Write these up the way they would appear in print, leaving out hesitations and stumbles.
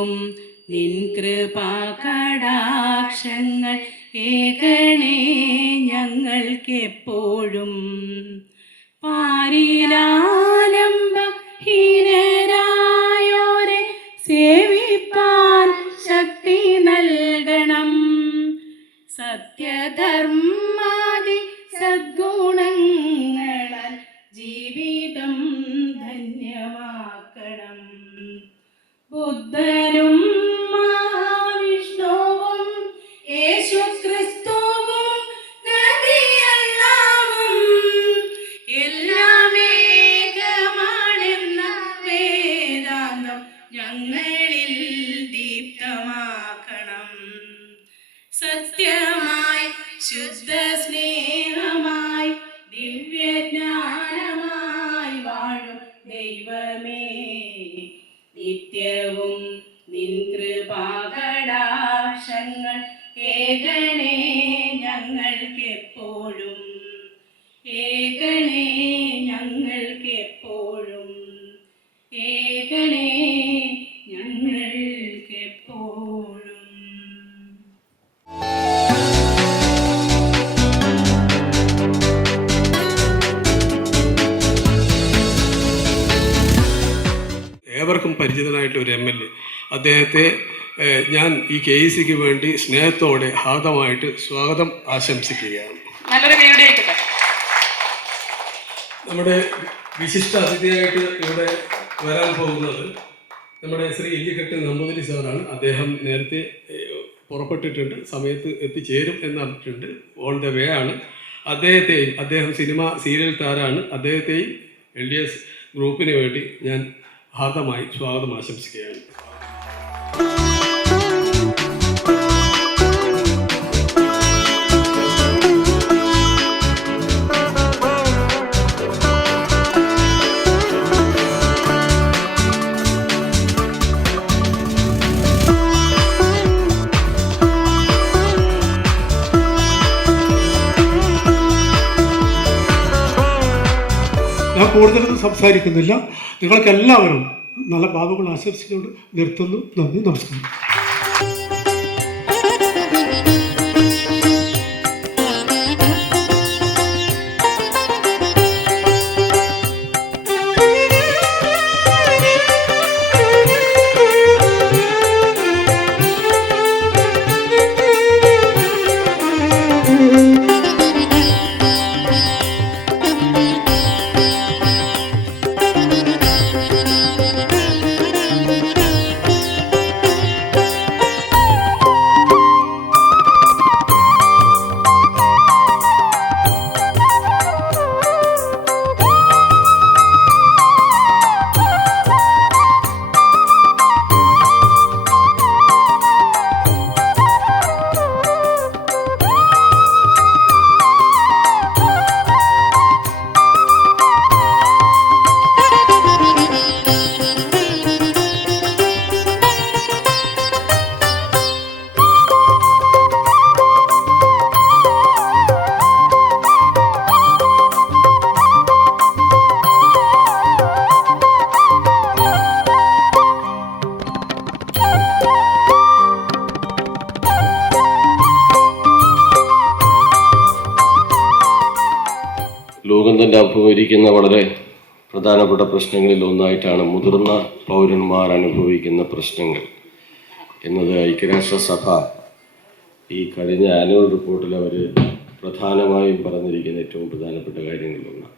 നിത്യവും നിൻ കൃപാകടാക്ഷങ്ങൾ ഏകണേ ഞങ്ങൾക്കെപ്പോഴും. പാരിലാലംബഹീനരായോരെ സേവിപ്പാൻ ശക്തി നൽകണം. സത്യധർമാദി സദ്ഗുണങ്ങളാൽ ജീവിതം ധന്യമാക്കണം. ബുദ്ധനും മഹാവിഷ്ണുവും യേശുക്രിസ്തുവും നബിയല്ലാവും എല്ലാം ഏകമാണെന്ന വേദാന്തം ഞങ്ങളിൽ ദീപ്തമാക്കണം. സത്യമായി ശുദ്ധ സ്നേഹമായി ദിവ്യജ്ഞാനമായി വാഴും ദൈവമേ, നിത്യവും നിൻ കൃപാകടാക്ഷങ്ങൾ ഏകണേ ഞങ്ങൾക്കെപ്പോഴും. ഏകണേ ഞങ്ങൾക്കെപ്പോഴും. ഏകണേ ഞങ്ങൾക്കെപ്പോഴും. ഏവർക്കും പരിചിതനായിട്ടുള്ള ഒരു MLA, അദ്ദേഹത്തെ ഞാൻ ഈ KECക്ക് വേണ്ടി സ്നേഹത്തോടെ ഹാർദമായിട്ട് സ്വാഗതം ആശംസിക്കുകയാണ്. നമ്മുടെ വിശിഷ്ട അതിഥിയായിട്ട് ഇവിടെ വരാൻ പോകുന്നത് നമ്മുടെ ശ്രീ ഇല്ലിക്കട്ട് നമ്പൂതിരി സാറാണ്. അദ്ദേഹം നേരത്തെ പുറപ്പെട്ടിട്ടുണ്ട്, സമയത്ത് എത്തിച്ചേരും എന്നറിഞ്ഞിട്ടുണ്ട്, ഓൺ ദ വേ ആണ്. അദ്ദേഹം സിനിമ സീരിയൽ താരമാണ്. അദ്ദേഹത്തെയും LDS ഗ്രൂപ്പിന് വേണ്ടി ഞാൻ ഹാർദമായി സ്വാഗതം ആശംസിക്കുകയാണ്. ഞാൻ കൂടുതലൊന്നും സംസാരിക്കുന്നില്ല. നിങ്ങൾക്കെല്ലാവരും നല്ല ഭാവങ്ങൾ ആശംസിച്ചുകൊണ്ട് നിർത്തുന്നു. നന്ദി, നമസ്കാരം. ലോകം തന്നെ അഭിമുഖീകരിക്കുന്ന വളരെ പ്രധാനപ്പെട്ട പ്രശ്നങ്ങളിൽ ഒന്നായിട്ടാണ് മുതിർന്ന പൗരന്മാർ അനുഭവിക്കുന്ന പ്രശ്നങ്ങൾ എന്നത് ഐക്യരാഷ്ട്രസഭ ഈ കഴിഞ്ഞ ആനുവൽ റിപ്പോർട്ടിൽ അവർ പ്രധാനമായും പറഞ്ഞിരിക്കുന്ന ഏറ്റവും പ്രധാനപ്പെട്ട കാര്യങ്ങളിലൊന്നാണ്.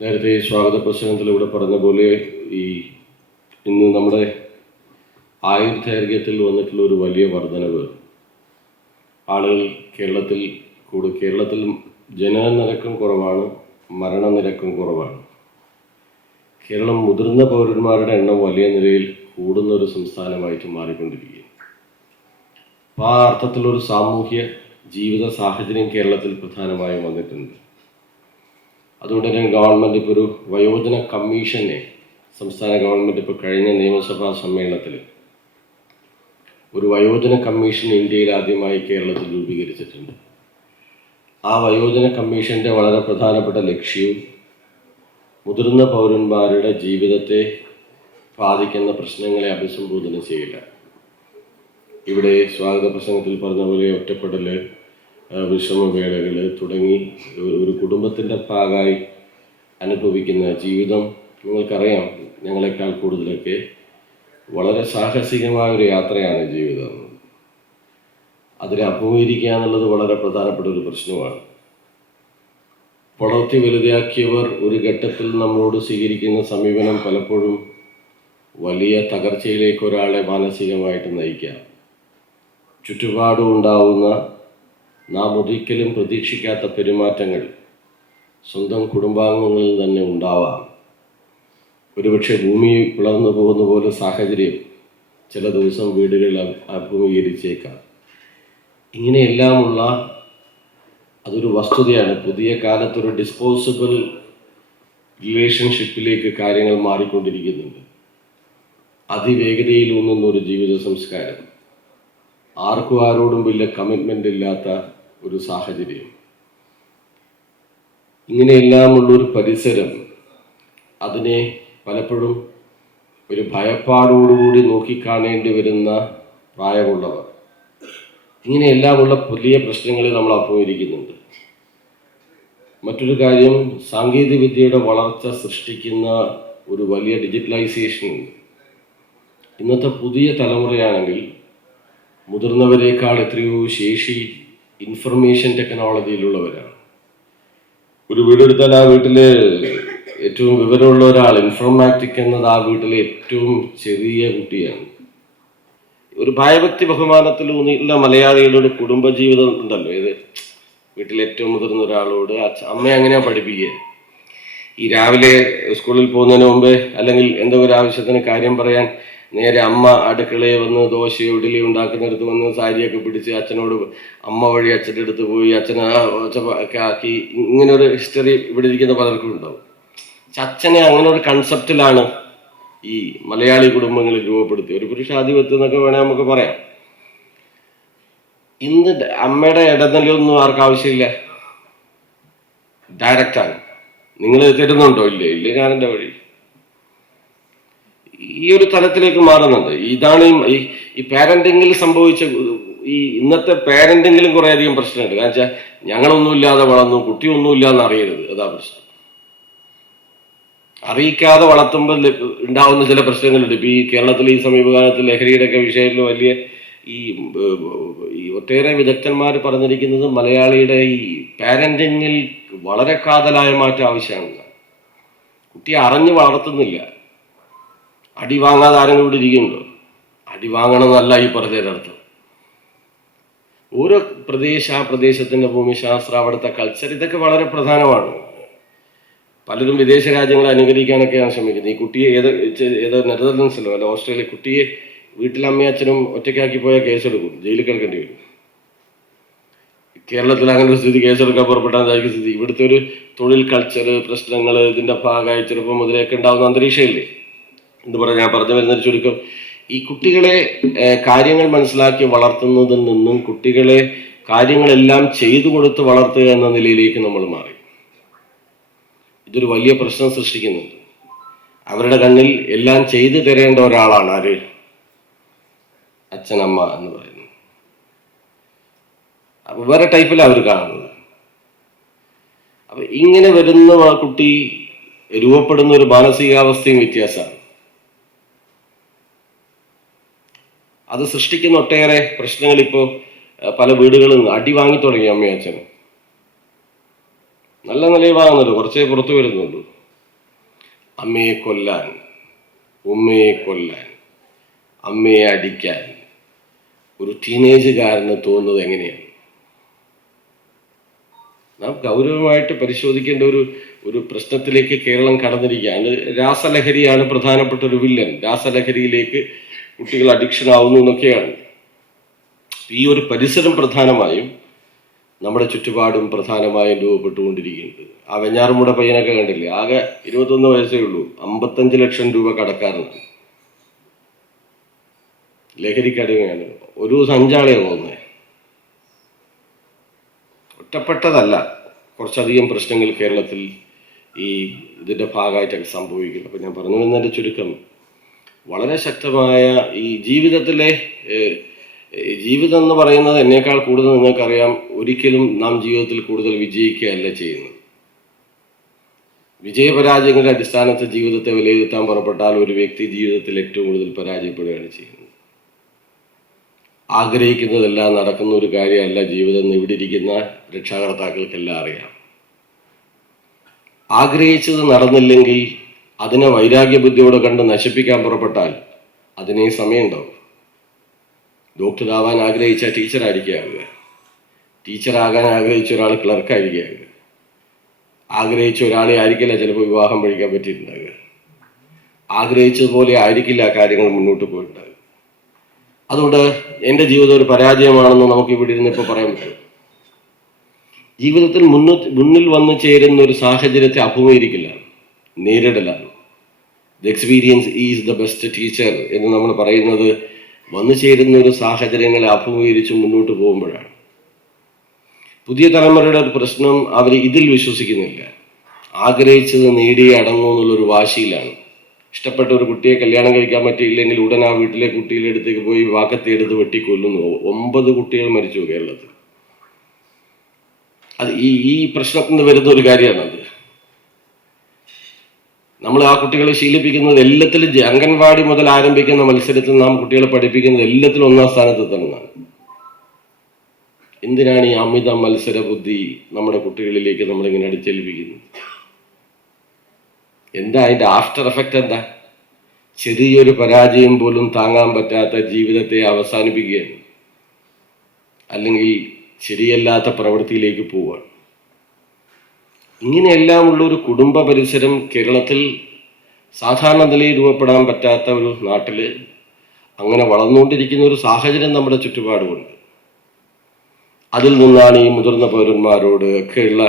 നേരത്തെ ഈ സ്വാഗത പ്രസംഗത്തിലൂടെ പറഞ്ഞ പോലെ ഇന്ന് നമ്മുടെ ആയുർദൈർഘ്യത്തിൽ വന്നിട്ടുള്ള ഒരു വലിയ വർധനവ്, ആളുകൾ കേരളത്തിൽ ജനനനിരക്കും കുറവാണ്, മരണനിരക്കും കുറവാണ്. കേരളം മുതിർന്ന പൗരന്മാരുടെ എണ്ണം വലിയ നിലയിൽ കൂടുന്ന ഒരു സംസ്ഥാനമായിട്ട് മാറിക്കൊണ്ടിരിക്കുകയാണ്. അപ്പോൾ ആ അർത്ഥത്തിലൊരു സാമൂഹ്യ ജീവിത സാഹചര്യം കേരളത്തിൽ പ്രധാനമായും വന്നിട്ടുണ്ട്. അതുകൊണ്ട് തന്നെ ഗവൺമെൻറ് ഇപ്പോൾ ഒരു വയോജന കമ്മീഷനെ സംസ്ഥാന ഗവൺമെൻറ് ഇപ്പോൾ കഴിഞ്ഞ നിയമസഭാ സമ്മേളനത്തിൽ ഒരു വയോജന കമ്മീഷൻ ഇന്ത്യയിൽ ആദ്യമായി കേരളത്തിൽ രൂപീകരിച്ചിട്ടുണ്ട്. ആ വയോജന കമ്മീഷൻ്റെ വളരെ പ്രധാനപ്പെട്ട ലക്ഷ്യവും മുതിർന്ന പൗരന്മാരുടെ ജീവിതത്തെ ബാധിക്കുന്ന പ്രശ്നങ്ങളെ അഭിസംബോധന ചെയ്യില്ല. ഇവിടെ സ്വാഗത പ്രസംഗത്തിൽ പറഞ്ഞ പോലെ ഒറ്റപ്പെടൽ, വിഷമവേളകൾ തുടങ്ങി ഒരു കുടുംബത്തിൻ്റെ ഭാഗമായി അനുഭവിക്കുന്ന ജീവിതം നിങ്ങൾക്കറിയാം. ഞങ്ങളെക്കാൾ കൂടുതലൊക്കെ വളരെ സാഹസികമായ ഒരു യാത്രയാണ് ജീവിതം. അതിനെ അഭിമുഖീകരിക്കുക എന്നുള്ളത് വളരെ പ്രധാനപ്പെട്ട ഒരു പ്രശ്നമാണ്. വളർത്തി വലുതാക്കിയവർ ഒരു ഘട്ടത്തിൽ നമ്മളോട് സ്വീകരിക്കുന്ന സമീപനം പലപ്പോഴും വലിയ തകർച്ചയിലേക്ക് ഒരാളെ മാനസികമായിട്ട് നയിക്കാം. ചുറ്റുപാടും ഉണ്ടാവുന്ന നാം ഒരിക്കലും പ്രതീക്ഷിക്കാത്ത പെരുമാറ്റങ്ങൾ സ്വന്തം കുടുംബാംഗങ്ങളിൽ തന്നെ ഉണ്ടാവാം. ഒരുപക്ഷെ ഭൂമി പിളർന്നു പോകുന്ന പോലെ സാഹചര്യം ചില ദിവസം വീടുകളിൽ അഭിമുഖീകരിച്ചേക്കാം. ഇങ്ങനെയെല്ലാമുള്ള അതൊരു വസ്തുതയാണ്. പുതിയ കാലത്തൊരു ഡിസ്പോസിബിൾ റിലേഷൻഷിപ്പിലേക്ക് കാര്യങ്ങൾ മാറിക്കൊണ്ടിരിക്കുന്നുണ്ട്. അതിവേഗതയിൽ ഊന്നുന്ന ഒരു ജീവിത സംസ്കാരം, ആർക്കും ആരോടും വലിയ കമ്മിറ്റ്മെൻ്റ് ഇല്ലാത്ത ഒരു സാഹചര്യം, ഇങ്ങനെയെല്ലാമുള്ളൊരു പരിസരം അതിനെ പലപ്പോഴും ഒരു ഭയപ്പാടോടുകൂടി നോക്കിക്കാണേണ്ടി വരുന്ന പ്രായമുള്ളവർ, ഇങ്ങനെയെല്ലാമുള്ള വലിയ പ്രശ്നങ്ങളെ നമ്മൾ അഭിമുഖീകരിക്കുന്നുണ്ട്. മറ്റൊരു കാര്യം, സാങ്കേതികവിദ്യയുടെ വളർച്ച സൃഷ്ടിക്കുന്ന ഒരു വലിയ ഡിജിറ്റലൈസേഷൻ ഉണ്ട്. ഇന്നത്തെ പുതിയ തലമുറയാണെങ്കിൽ മുതിർന്നവരെക്കാൾ എത്രയോ ശേഷി ഇൻഫർമേഷൻ ടെക്നോളജിയിലുള്ളവരാണ്. ഒരു വീടെടുത്താൽ ആ വീട്ടിലെ ഏറ്റവും വിവരമുള്ള ഒരാൾ, ഇൻഫോർമാറ്റിക് എന്നത് ആ വീട്ടിലെ ഏറ്റവും ചെറിയ കുട്ടിയാണ്. ഒരു ഭയഭക്തി ബഹുമാനത്തിലൂന്നിയുള്ള മലയാളികളുടെ ഒരു കുടുംബജീവിതം ഉണ്ടല്ലോ. ഇത് വീട്ടിലെ ഏറ്റവും മുതിർന്ന ഒരാളോട് അമ്മയെ അങ്ങനെയാണ് പഠിപ്പിക്കുക. ഈ രാവിലെ സ്കൂളിൽ പോകുന്നതിന് മുമ്പ് അല്ലെങ്കിൽ എന്തെങ്കിലും ഒരു ആവശ്യത്തിന് കാര്യം പറയാൻ നേരെ അമ്മ അടുക്കളയിൽ വന്ന് ദോശയോ ഇഡ്ഡലി ഉണ്ടാക്കുന്നിടത്ത് വന്ന് സാരിയൊക്കെ പിടിച്ച് അച്ഛനോട് അമ്മ വഴി അച്ഛൻ്റെ അടുത്ത് പോയി അച്ഛനെ ഒക്കെ ആക്കി, ഇങ്ങനെ ഒരു ഹിസ്റ്ററി ഇവിടെ ഇരിക്കുന്ന പലർക്കും ഉണ്ടാവും. അച്ഛനെ അങ്ങനെ ഒരു കൺസെപ്റ്റിലാണ് ഈ മലയാളി കുടുംബങ്ങളിൽ രൂപപ്പെടുത്തി. ഒരു പുരുഷാധിപത്യം എന്നൊക്കെ വേണേൽ നമുക്ക് പറയാം. ഇന്ന് അമ്മയുടെ ഇടനിലൊന്നും ആർക്കും ആവശ്യമില്ല, ഡയറക്റ്റാണ്. നിങ്ങൾ തരുന്നുണ്ടോ? ഇല്ലേ, ഞാനെൻ്റെ വഴി. ഈ ഒരു തലത്തിലേക്ക് മാറുന്നുണ്ട്. ഇതാണ് ഈ പാരന്റിങ്ങിൽ സംഭവിച്ച ഈ ഇന്നത്തെ പാരന്റിങ്ങിലും കുറേയധികം പ്രശ്നമുണ്ട്. കാരണം വെച്ചാൽ ഞങ്ങളൊന്നുമില്ലാതെ വളർന്നു, കുട്ടിയൊന്നുമില്ലാന്ന് അറിയരുത്, അതാ പ്രശ്നം. അറിയിക്കാതെ വളർത്തുമ്പോൾ ഉണ്ടാവുന്ന ചില പ്രശ്നങ്ങളുണ്ട്. ഇപ്പം ഈ കേരളത്തിൽ ഈ സമീപകാലത്ത് ലഹരിയുടെ ഒക്കെ വിഷയത്തിൽ വലിയ ഈ ഒട്ടേറെ വിദഗ്ധന്മാർ പറഞ്ഞിരിക്കുന്നത് മലയാളിയുടെ ഈ പാരന്റിങ്ങിൽ വളരെ കാതലായ മാറ്റം ആവശ്യമാണ്. കുട്ടിയെ അറിഞ്ഞ് വളർത്തുന്നില്ല. അടി വാങ്ങാതെ ആരെങ്കിലും ഇവിടെ ഇരിക്കുന്നുണ്ടോ? അടി വാങ്ങണമെന്നല്ല ഈ പറഞ്ഞതിനർത്ഥം. ഓരോ ആ പ്രദേശത്തിൻ്റെ ഭൂമിശാസ്ത്രം, അവിടുത്തെ കൾച്ചർ, ഇതൊക്കെ വളരെ പ്രധാനമാണ്. പലരും വിദേശ രാജ്യങ്ങളെ അനുകരിക്കാനൊക്കെയാണ് ശ്രമിക്കുന്നത്. ഈ കുട്ടിയെ ഏത് നെതർലൻഡ്സിലോ അല്ല ഓസ്ട്രേലിയ, കുട്ടിയെ വീട്ടിൽ അമ്മയും അച്ഛനും ഒറ്റയ്ക്കാക്കി പോയാൽ കേസെടുക്കും, ജയിലിൽ കിടക്കേണ്ടി വരും. കേരളത്തിൽ അങ്ങനെ ഒരു സ്ഥിതി, കേസെടുക്കാൻ പുറപ്പെട്ടാൽ സ്ഥിതി. ഇവിടുത്തെ ഒരു തൊഴിൽ കൾച്ചർ പ്രശ്നങ്ങൾ, ഇതിൻ്റെ ഭാഗമായി ചെറുപ്പം മുതലേക്ക് ഉണ്ടാകുന്ന അന്തരീക്ഷമില്ലേ എന്ന് പറഞ്ഞാൽ, ഞാൻ പറഞ്ഞു വരുന്നൊരു ചുരുക്കം, ഈ കുട്ടികളെ കാര്യങ്ങൾ മനസ്സിലാക്കി വളർത്തുന്നതിൽ നിന്നും കുട്ടികളെ കാര്യങ്ങളെല്ലാം ചെയ്തു കൊടുത്ത് വളർത്തുക എന്ന നിലയിലേക്ക് നമ്മൾ മാറി. ഇതൊരു വലിയ പ്രശ്നം സൃഷ്ടിക്കുന്നുണ്ട്. അവരുടെ കണ്ണിൽ എല്ലാം ചെയ്തു തരേണ്ട ഒരാളാണ് ആര്? അച്ഛനമ്മ എന്ന് പറയുന്നത്. അപ്പൊ വേറെ ടൈപ്പിലാണ് അവർ കാണുന്നത്. അപ്പൊ ഇങ്ങനെ വരുന്ന ആ കുട്ടി രൂപപ്പെടുന്ന ഒരു മാനസികാവസ്ഥയും വ്യത്യാസമാണ്. അത് സൃഷ്ടിക്കുന്ന ഒട്ടേറെ പ്രശ്നങ്ങൾ ഇപ്പോൾ പല വീടുകളിൽ അടി വാങ്ങി തുടങ്ങി അമ്മയും അച്ഛനും. നല്ല നിലയിൽ വാങ്ങുന്നുള്ളൂ, കുറച്ചേ പുറത്തു വരുന്നുള്ളൂ. അമ്മയെ കൊല്ലാൻ, ഉമ്മയെ കൊല്ലാൻ, അമ്മയെ അടിക്കാൻ ഒരു ടീനേജുകാരന് തോന്നുന്നത് എങ്ങനെയാണ്? നാം ഗൗരവമായിട്ട് പരിശോധിക്കേണ്ട ഒരു പ്രശ്നത്തിലേക്ക് കേരളം കടന്നിരിക്കുകയാണ്. രാസലഹരിയാണ് പ്രധാനപ്പെട്ട ഒരു വില്ലൻ. രാസലഹരിയിലേക്ക് കുട്ടികൾ അഡിക്ഷൻ ആവുന്നു എന്നൊക്കെയാണ്. ഈ ഒരു പരിസരം പ്രധാനമായും നമ്മുടെ ചുറ്റുപാടും പ്രധാനമായും രൂപപ്പെട്ടുകൊണ്ടിരിക്കുന്നുണ്ട്. ആ വെഞ്ഞാറുമൂടെ പയ്യനൊക്കെ കണ്ടില്ലേ, ആകെ 21 വയസ്സേ ഉള്ളൂ, 55 ലക്ഷം രൂപ കടക്കാരനാണ്, ലഹരിക്കടിമയാണ്. ഒരു സഞ്ചാളിയാണ് പോകുന്നത്. ഒറ്റപ്പെട്ടതല്ല, കുറച്ചധികം പ്രശ്നങ്ങൾ കേരളത്തിൽ ഇതിൻ്റെ ഭാഗമായിട്ടൊക്കെ സംഭവിക്കുന്നു. അപ്പം ഞാൻ പറഞ്ഞു വരുന്നതിൻ്റെ ചുരുക്കം, വളരെ ശക്തമായ ഈ ജീവിതത്തിലെ ജീവിതം എന്ന് പറയുന്നത് എന്നേക്കാൾ കൂടുതൽ നിങ്ങൾക്കറിയാം, ഒരിക്കലും നാം ജീവിതത്തിൽ കൂടുതൽ വിജയിക്കുകയല്ല ചെയ്യുന്നത്. വിജയപരാജയങ്ങളുടെ അടിസ്ഥാനത്തിൽ ജീവിതത്തെ വിലയിരുത്താൻ പുറപ്പെട്ടാൽ ഒരു വ്യക്തി ജീവിതത്തിൽ ഏറ്റവും കൂടുതൽ പരാജയപ്പെടുകയാണ് ചെയ്യുന്നത്. ആഗ്രഹിക്കുന്നതെല്ലാം നടക്കുന്ന ഒരു കാര്യമല്ല ജീവിതം എന്ന് ഇവിടെ ഇരിക്കുന്ന രക്ഷാകർത്താക്കൾക്കെല്ലാം അറിയാം. ആഗ്രഹിച്ചത് നടന്നില്ലെങ്കിൽ അതിനെ വൈരാഗ്യബുദ്ധിയോടെ കണ്ട് നശിപ്പിക്കാൻ പുറപ്പെട്ടാൽ അതിനെ സമയമുണ്ടാവും. ഡോക്ടറാവാൻ ആഗ്രഹിച്ച ടീച്ചറായിരിക്കുക, ടീച്ചറാകാൻ ആഗ്രഹിച്ച ഒരാൾ ക്ലർക്കായിരിക്കുക, ആഗ്രഹിച്ച ഒരാളെ ആയിരിക്കില്ല ചിലപ്പോൾ വിവാഹം കഴിക്കാൻ പറ്റിയിട്ടുണ്ടാകുക, ആഗ്രഹിച്ചതുപോലെ ആയിരിക്കില്ല കാര്യങ്ങൾ മുന്നോട്ട് പോയിട്ടുണ്ടാകുക. അതുകൊണ്ട് എൻ്റെ ജീവിതം ഒരു പരാജയമാണെന്ന് നമുക്ക് ഇവിടെ ഇരുന്ന് ഇപ്പോൾ പറയാൻ പറ്റും. ജീവിതത്തിൽ മുന്നിൽ വന്നു ചേരുന്ന ഒരു സാഹചര്യത്തെ അഭിമുഖീകരിക്കില്ല, നേരിടലാണ്. The experience is the best teacher എന്ന് നമ്മൾ പറയുന്നത് വന്നു ചേരുന്ന ഒരു സാഹചര്യങ്ങളെ അഭിമുഖീകരിച്ച് മുന്നോട്ട് പോകുമ്പോഴാണ്. പുതിയ തലമുറയുടെ ഒരു പ്രശ്നം, അവർ ഇതിൽ വിശ്വസിക്കുന്നില്ല. ആഗ്രഹിച്ചത് നേടിയേ അടങ്ങൂ എന്നുള്ളൊരു വാശിയിലാണ്. ഇഷ്ടപ്പെട്ട ഒരു കുട്ടിയെ കല്യാണം കഴിക്കാൻ പറ്റിയില്ലെങ്കിൽ ഉടൻ ആ വീട്ടിലെ കുട്ടിയുടെ അടുത്തേക്ക് പോയി വാക്കത്തിയെടുത്ത് വെട്ടിക്കൊല്ലുന്നു. 9 കുട്ടികൾ മരിച്ചു കേരളത്തിൽ. അത് ഈ പ്രശ്നത്തിൽ നിന്ന് വരുന്ന ഒരു കാര്യമാണത്. നമ്മൾ ആ കുട്ടികളെ ശീലിപ്പിക്കുന്നത് എല്ലാത്തിലും, അംഗൻവാടി മുതൽ ആരംഭിക്കുന്ന മത്സരത്തിൽ നാം കുട്ടികളെ പഠിപ്പിക്കുന്നത് എല്ലാത്തിലും 1ാം സ്ഥാനത്ത് തന്നെയാണ്. എന്തിനാണ് ഈ അമിത മത്സര ബുദ്ധി നമ്മുടെ കുട്ടികളിലേക്ക് നമ്മളിങ്ങനെ അടിച്ചേൽപ്പിക്കുന്നത്? എന്താ അതിൻ്റെ ആഫ്റ്റർ എഫക്റ്റ്? എന്താ? ചെറിയൊരു പരാജയം പോലും താങ്ങാൻ പറ്റാത്ത ജീവിതത്തെ അവസാനിപ്പിക്കുകയാണ്, അല്ലെങ്കിൽ ശരിയല്ലാത്ത പ്രവൃത്തിയിലേക്ക് പോവുകയാണ്. ഇങ്ങനെയെല്ലാം ഉള്ളൊരു കുടുംബ പരിസരം കേരളത്തിൽ സാധാരണ നിലയിൽ രൂപപ്പെടാൻ പറ്റാത്ത ഒരു നാട്ടിൽ അങ്ങനെ വളർന്നുകൊണ്ടിരിക്കുന്ന ഒരു സാഹചര്യം നമ്മുടെ ചുറ്റുപാടുമുണ്ട്. അതിൽ നിന്നാണ് ഈ മുതിർന്ന പൗരന്മാരോട് ഒക്കെയുള്ള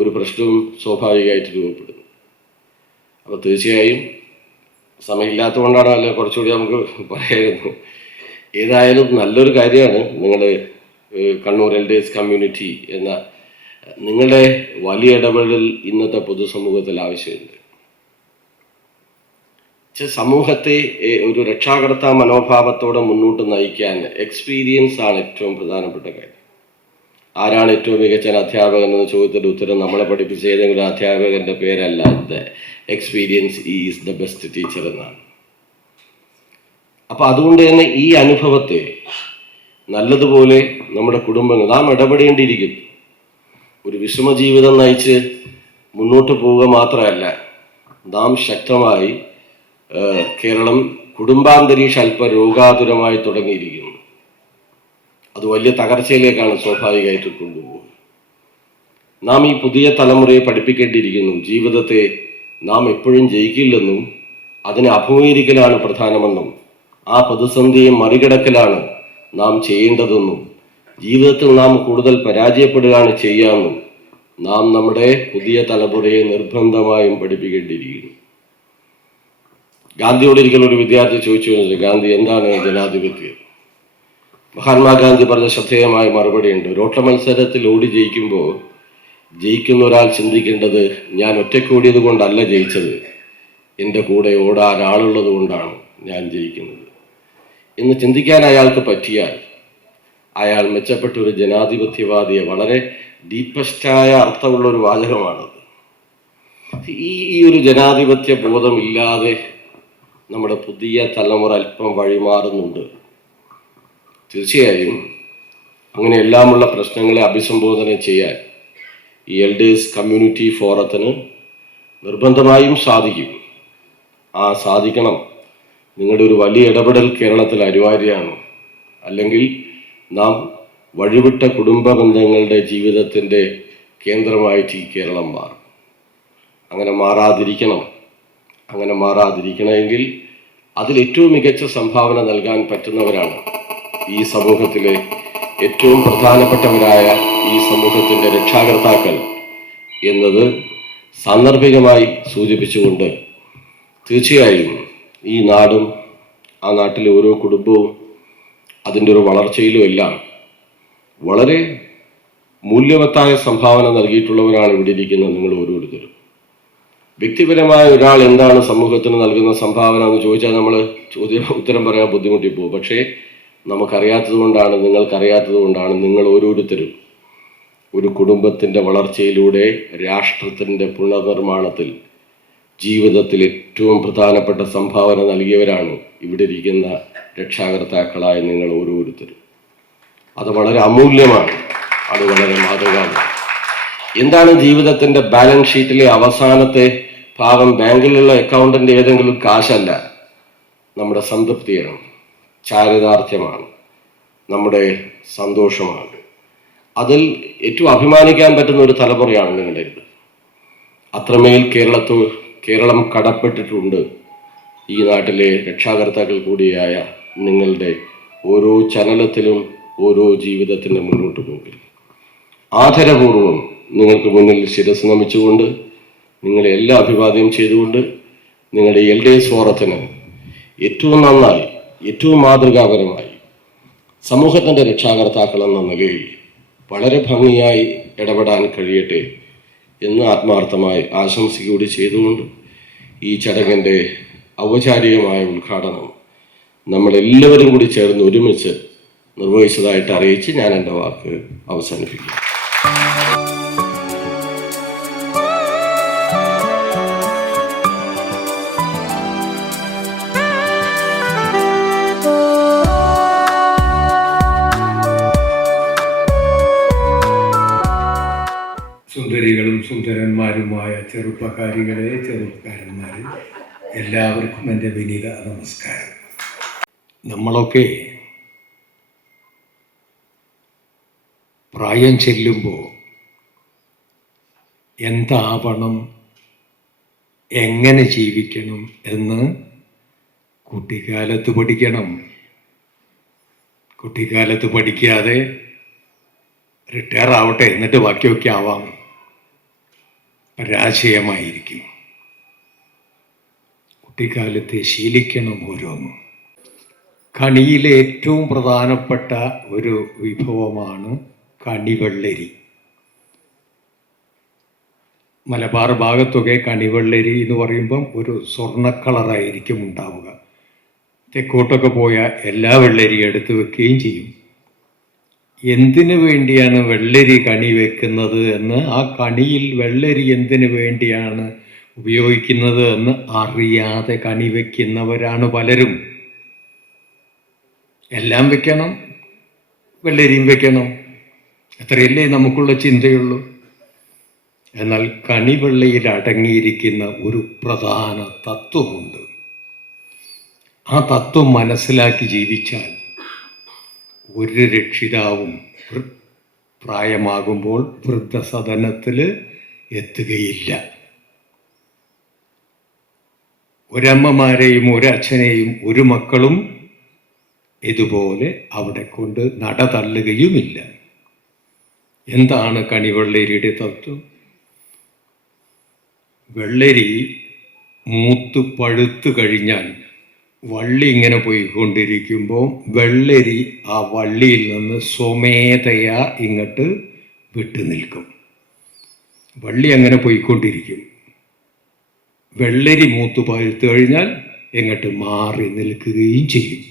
ഒരു പ്രശ്നവും സ്വാഭാവികമായിട്ട് രൂപപ്പെടുന്നത്. അപ്പോൾ തീർച്ചയായും സമയമില്ലാത്തതുകൊണ്ടാണ്, അല്ലെ കുറച്ചുകൂടി നമുക്ക് പറയായിരുന്നു. ഏതായാലും നല്ലൊരു കാര്യമാണ് നിങ്ങൾ കണ്ണൂർ എൽഡേഴ്സ് കമ്മ്യൂണിറ്റി എന്ന നിങ്ങളുടെ വലിയ ഇടപെടൽ ഇന്നത്തെ പൊതുസമൂഹത്തിൽ ആവശ്യമുണ്ട്. സമൂഹത്തെ ഒരു രക്ഷാകർത്താ മനോഭാവത്തോടെ മുന്നോട്ട് നയിക്കാൻ എക്സ്പീരിയൻസ് ആണ് ഏറ്റവും പ്രധാനപ്പെട്ട കാര്യം. ആരാണ് ഏറ്റവും മികച്ച അധ്യാപകൻ എന്ന ചോദ്യത്തിൻ്റെ ഉത്തരം നമ്മളെ പഠിപ്പിച്ച ഏതെങ്കിലും അധ്യാപകൻ്റെ പേരല്ല, the experience is the best teacher എന്നാണ്. അപ്പം അതുകൊണ്ട് തന്നെ ഈ അനുഭവത്തെ നല്ലതുപോലെ നമ്മുടെ കുടുംബങ്ങൾ നാം ഇടപെടേണ്ടിയിരിക്കുന്നു. ഒരു വിഷമജീവിതം നയിച്ച് മുന്നോട്ട് പോവുക മാത്രമല്ല, നാം ശക്തമായി കേരളം കുടുംബാന്തരീക്ഷം അല്പ രോഗാതുരമായി തുടങ്ങിയിരിക്കുന്നു. അത് വലിയ തകർച്ചയിലേക്കാണ് സ്വാഭാവികമായിട്ട് കൊണ്ടുപോകുന്നത്. നാം ഈ പുതിയ തലമുറയെ പഠിപ്പിക്കേണ്ടിയിരിക്കുന്നു. ജീവിതത്തെ നാം എപ്പോഴും ജയിക്കില്ലെന്നും അതിനെ അഭിമുഖീകരിക്കലാണ് പ്രധാനമെന്നും ആ പ്രതിസന്ധിയെ മറികടക്കലാണ് നാം ചെയ്യേണ്ടതെന്നും ജീവിതത്തിൽ നാം കൂടുതൽ പരാജയപ്പെടുകയാണ് ചെയ്യാമെന്നും നാം നമ്മുടെ പുതിയ തലമുറയെ നിർബന്ധമായും പഠിപ്പിക്കേണ്ടിയിരിക്കുന്നു. ഗാന്ധിയോട് ഒരിക്കലും ഒരു വിദ്യാർത്ഥി ചോദിച്ചു, ഗാന്ധി എന്താണ് ജനാധിപത്യം? മഹാത്മാഗാന്ധി പറഞ്ഞ ശ്രദ്ധേയമായ മറുപടിയുണ്ട്. ഒരു ഓട്ട മത്സരത്തിൽ ഓടി ജയിക്കുമ്പോൾ ജയിക്കുന്ന ഒരാൾ ചിന്തിക്കേണ്ടത്, ഞാൻ ഒറ്റയ്ക്ക് ഓടിയത് കൊണ്ടല്ല ജയിച്ചത്, എൻ്റെ കൂടെ ഓടാൻ ആളുള്ളത് കൊണ്ടാണ് ഞാൻ ജയിക്കുന്നത് എന്ന് ചിന്തിക്കാൻ അയാൾക്ക് പറ്റിയാൽ അയാൾ മെച്ചപ്പെട്ട ഒരു ജനാധിപത്യവാദിയെ. വളരെ ഡീപ്പസ്റ്റായ അർത്ഥമുള്ള ഒരു വാചകമാണത്. ഈ ഒരു ജനാധിപത്യ ബോധമില്ലാതെ നമ്മുടെ പുതിയ തലമുറ അല്പം വഴിമാറുന്നുണ്ട്. തീർച്ചയായും അങ്ങനെ എല്ലാമുള്ള പ്രശ്നങ്ങളെ അഭിസംബോധന ചെയ്യാൻ ഈ എൽഡേഴ്സ് കമ്മ്യൂണിറ്റി ഫോറത്തിന് നിർബന്ധമായും സാധിക്കും. സാധിക്കണം. നിങ്ങളുടെ ഒരു വലിയ ഇടപെടൽ കേരളത്തിൽ അനിവാര്യമാണ്. അല്ലെങ്കിൽ നാം വഴിവിട്ട കുടുംബ ബന്ധങ്ങളുടെ ജീവിതത്തിൻ്റെ കേന്ദ്രമായിട്ട് ഈ കേരളം മാറും. അങ്ങനെ മാറാതിരിക്കണമെങ്കിൽ അതിലേറ്റവും മികച്ച സംഭാവന നൽകാൻ പറ്റുന്നവരാണ് ഈ സമൂഹത്തിലെ ഏറ്റവും പ്രധാനപ്പെട്ടവരായ ഈ സമൂഹത്തിൻ്റെ രക്ഷാകർത്താക്കൾ എന്നത് സാന്ദർഭികമായി സൂചിപ്പിച്ചുകൊണ്ട് തീർച്ചയായും ഈ നാടും ആ നാട്ടിലെ ഓരോ കുടുംബവും അതിൻ്റെ ഒരു വളർച്ചയിലും എല്ലാം വളരെ മൂല്യവത്തായ സംഭാവന നൽകിയിട്ടുള്ളവരാണ് ഇവിടെ ഇരിക്കുന്ന നിങ്ങൾ ഓരോരുത്തരും. വ്യക്തിപരമായ ഒരാൾ എന്താണ് സമൂഹത്തിന് നൽകുന്ന സംഭാവന എന്ന് ചോദിച്ചാൽ നമ്മൾ ഉത്തരം പറയാൻ ബുദ്ധിമുട്ടിപ്പോകും. പക്ഷേ നമുക്കറിയാത്തത് കൊണ്ടാണ്, നിങ്ങൾക്കറിയാത്തത് കൊണ്ടാണ് നിങ്ങൾ ഓരോരുത്തരും ഒരു കുടുംബത്തിൻ്റെ വളർച്ചയിലൂടെ രാഷ്ട്രത്തിൻ്റെ പുനർനിർമ്മാണത്തിൽ ജീവിതത്തിൽ ഏറ്റവും പ്രധാനപ്പെട്ട സംഭാവന നൽകിയവരാണ് ഇവിടെ ഇരിക്കുന്ന രക്ഷാകർത്താക്കളായ നിങ്ങൾ ഓരോരുത്തരും. അത് വളരെ അമൂല്യമാണ്, അത് വളരെ മാതൃകാപരമാണ്. എന്താണ് ജീവിതത്തിൻ്റെ ബാലൻസ് ഷീറ്റിലെ അവസാനത്തെ ഭാഗം? ബാങ്കിലുള്ള അക്കൗണ്ടിൻ്റെ ഏതെങ്കിലും കാശല്ല, നമ്മുടെ സംതൃപ്തിയാണ്, ചാരിതാർത്ഥ്യമാണ്, നമ്മുടെ സന്തോഷമാണ്. അതിൽ ഏറ്റവും അഭിമാനിക്കാൻ പറ്റുന്ന ഒരു തലമുറയാണ് നിങ്ങളുടെ ഇത്. അത്രമേൽ കേരളം കടപ്പെട്ടിട്ടുണ്ട് ഈ നാട്ടിലെ രക്ഷാകർത്താക്കൾ കൂടിയായ നിങ്ങളുടെ ഓരോ ചലനത്തിലും, ഓരോ ജീവിതത്തിൻ്റെ മുന്നോട്ട് പോകിൽ ആദരപൂർവം നിങ്ങൾക്ക് മുന്നിൽ ശിരസ് നമിച്ചുകൊണ്ട്, നിങ്ങളെ എല്ലാ അഭിവാദ്യം ചെയ്തുകൊണ്ട്, നിങ്ങളുടെ LDS ഫോറത്തിന് ഏറ്റവും നന്നായി, ഏറ്റവും മാതൃകാപരമായി സമൂഹത്തിൻ്റെ രക്ഷാകർത്താക്കൾ എന്ന നിലയിൽ വളരെ ഭംഗിയായി ഇടപെടാൻ കഴിയട്ടെ എന്ന് ആത്മാർത്ഥമായി ആശംസിക്കുകകൂടി ചെയ്തുകൊണ്ട് ഈ ചടങ്ങിൻ്റെ ഔപചാരികമായ ഉദ്ഘാടനം നമ്മളെല്ലാവരും കൂടി ചേർന്ന് ഒരുമിച്ച് നിർവഹിച്ചതായിട്ട് അറിയിച്ച് ഞാൻ എൻ്റെ വാക്ക് അവസാനിപ്പിക്കും. സുന്ദരികളും സുന്ദരന്മാരുമായ ചെറുപ്പക്കാരന്മാരെ എല്ലാവർക്കും എൻ്റെ വിനീത നമസ്കാരം. നമ്മളൊക്കെ പ്രായം ചെല്ലുമ്പോൾ എന്താവണം, എങ്ങനെ ജീവിക്കണം എന്ന് കുട്ടിക്കാലത്ത് പഠിക്കണം. കുട്ടിക്കാലത്ത് പഠിക്കാതെ റിട്ടയർ ആവട്ടെ, എന്നിട്ട് ബാക്കിയൊക്കെ ആവാം, പരാജയമായിരിക്കും. കുട്ടിക്കാലത്തെ ശീലിക്കണം ഓരോന്നും. കണിയിലെ ഏറ്റവും പ്രധാനപ്പെട്ട ഒരു വിഭവമാണ് കണിവെള്ളരി. മലബാർ ഭാഗത്തൊക്കെ കണിവെള്ളരി എന്ന് പറയുമ്പം ഒരു സ്വർണ്ണ കളറായിരിക്കും ഉണ്ടാവുക. തെക്കോട്ടൊക്കെ പോയാൽ എല്ലാ വെള്ളരിയും എടുത്ത് വെക്കുകയും ചെയ്യും. എന്തിനു വേണ്ടിയാണ് വെള്ളരി കണി വെക്കുന്നത് എന്ന്, ആ കണിയിൽ വെള്ളരി എന്തിനു വേണ്ടിയാണ് ഉപയോഗിക്കുന്നത് എന്ന് അറിയാതെ കണി വയ്ക്കുന്നവരാണ് പലരും. എല്ലാം വെക്കണം, വെള്ളരിയും വെക്കണം, അത്രയല്ലേ നമുക്കുള്ള ചിന്തയുള്ളൂ. എന്നാൽ കണിവെള്ളയിൽ അടങ്ങിയിരിക്കുന്ന ഒരു പ്രധാന തത്വമുണ്ട്. ആ തത്വം മനസ്സിലാക്കി ജീവിച്ചാൽ ഒരു രക്ഷിതാവും പ്രായമാകുമ്പോൾ വൃദ്ധസദനത്തിൽ എത്തുകയില്ല. ഒരമ്മമാരെയും ഒരച്ഛനെയും ഒരു മക്കളും ഇതുപോലെ അവിടെ കൊണ്ട് നടതള്ളുകയുമില്ല. എന്താണ് കണിവെള്ളരിയുടെ തത്വം? വെള്ളരി മൂത്ത് പഴുത്ത് കഴിഞ്ഞാൽ വള്ളി ഇങ്ങനെ പോയിക്കൊണ്ടിരിക്കുമ്പോൾ വെള്ളരി ആ വള്ളിയിൽ നിന്ന് സ്വമേധയാ ഇങ്ങോട്ട് വിട്ടു നിൽക്കും. വള്ളി അങ്ങനെ പോയിക്കൊണ്ടിരിക്കും. വെള്ളരി മൂത്ത് പഴുത്ത് കഴിഞ്ഞാൽ ഇങ്ങോട്ട് മാറി നിൽക്കുകയും ചെയ്യും.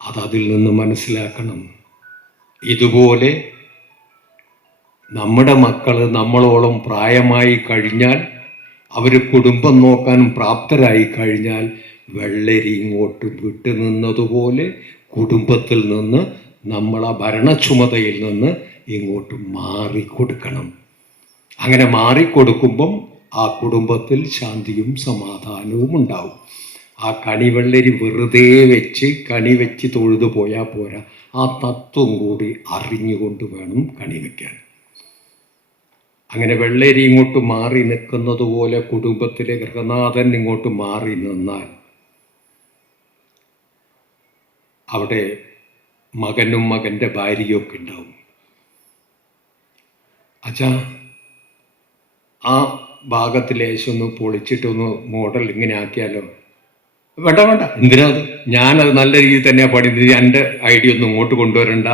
അതതിൽ നിന്ന് മനസ്സിലാക്കണം. ഇതുപോലെ നമ്മുടെ മക്കൾ നമ്മളോളം പ്രായമായി കഴിഞ്ഞാൽ, അവർ കുടുംബം നോക്കാൻ പ്രാപ്തരായി കഴിഞ്ഞാൽ, വെള്ളരി ഇങ്ങോട്ട് വിട്ടു നിന്നതുപോലെ കുടുംബത്തിൽ നിന്ന്, നമ്മളെ ഭരണച്ചുമതലയിൽ നിന്ന് ഇങ്ങോട്ട് മാറിക്കൊടുക്കണം. അങ്ങനെ മാറിക്കൊടുക്കുമ്പം ആ കുടുംബത്തിൽ ശാന്തിയും സമാധാനവും ഉണ്ടാവും. ആ കണിവെള്ളരി വെറുതെ കണി വെച്ച് തൊഴുതു പോയാൽ പോരാ, ആ തത്വം കൂടി അറിഞ്ഞുകൊണ്ട് വേണം കണി വയ്ക്കാൻ. അങ്ങനെ വെള്ളരി ഇങ്ങോട്ട് മാറി നിൽക്കുന്നത് പോലെ കുടുംബത്തിലെ ഗൃഹനാഥൻ ഇങ്ങോട്ട് മാറി നിന്നാൽ അവിടെ മകനും മകൻ്റെ ഭാര്യയൊക്കെ ഉണ്ടാവും. അച്ഛാ, ആ ഭാഗത്തിൽ ലേശൊന്ന് പൊളിച്ചിട്ടൊന്ന് മോഡൽ ഇങ്ങനെ ആക്കിയാലോ? വേണ്ട വേണ്ട, എന്തിനാ അത്? ഞാനത് നല്ല രീതിയിൽ തന്നെയാണ് പണിത്, എൻ്റെ ഐഡിയ ഒന്നും ഇങ്ങോട്ട് കൊണ്ടുവരണ്ട.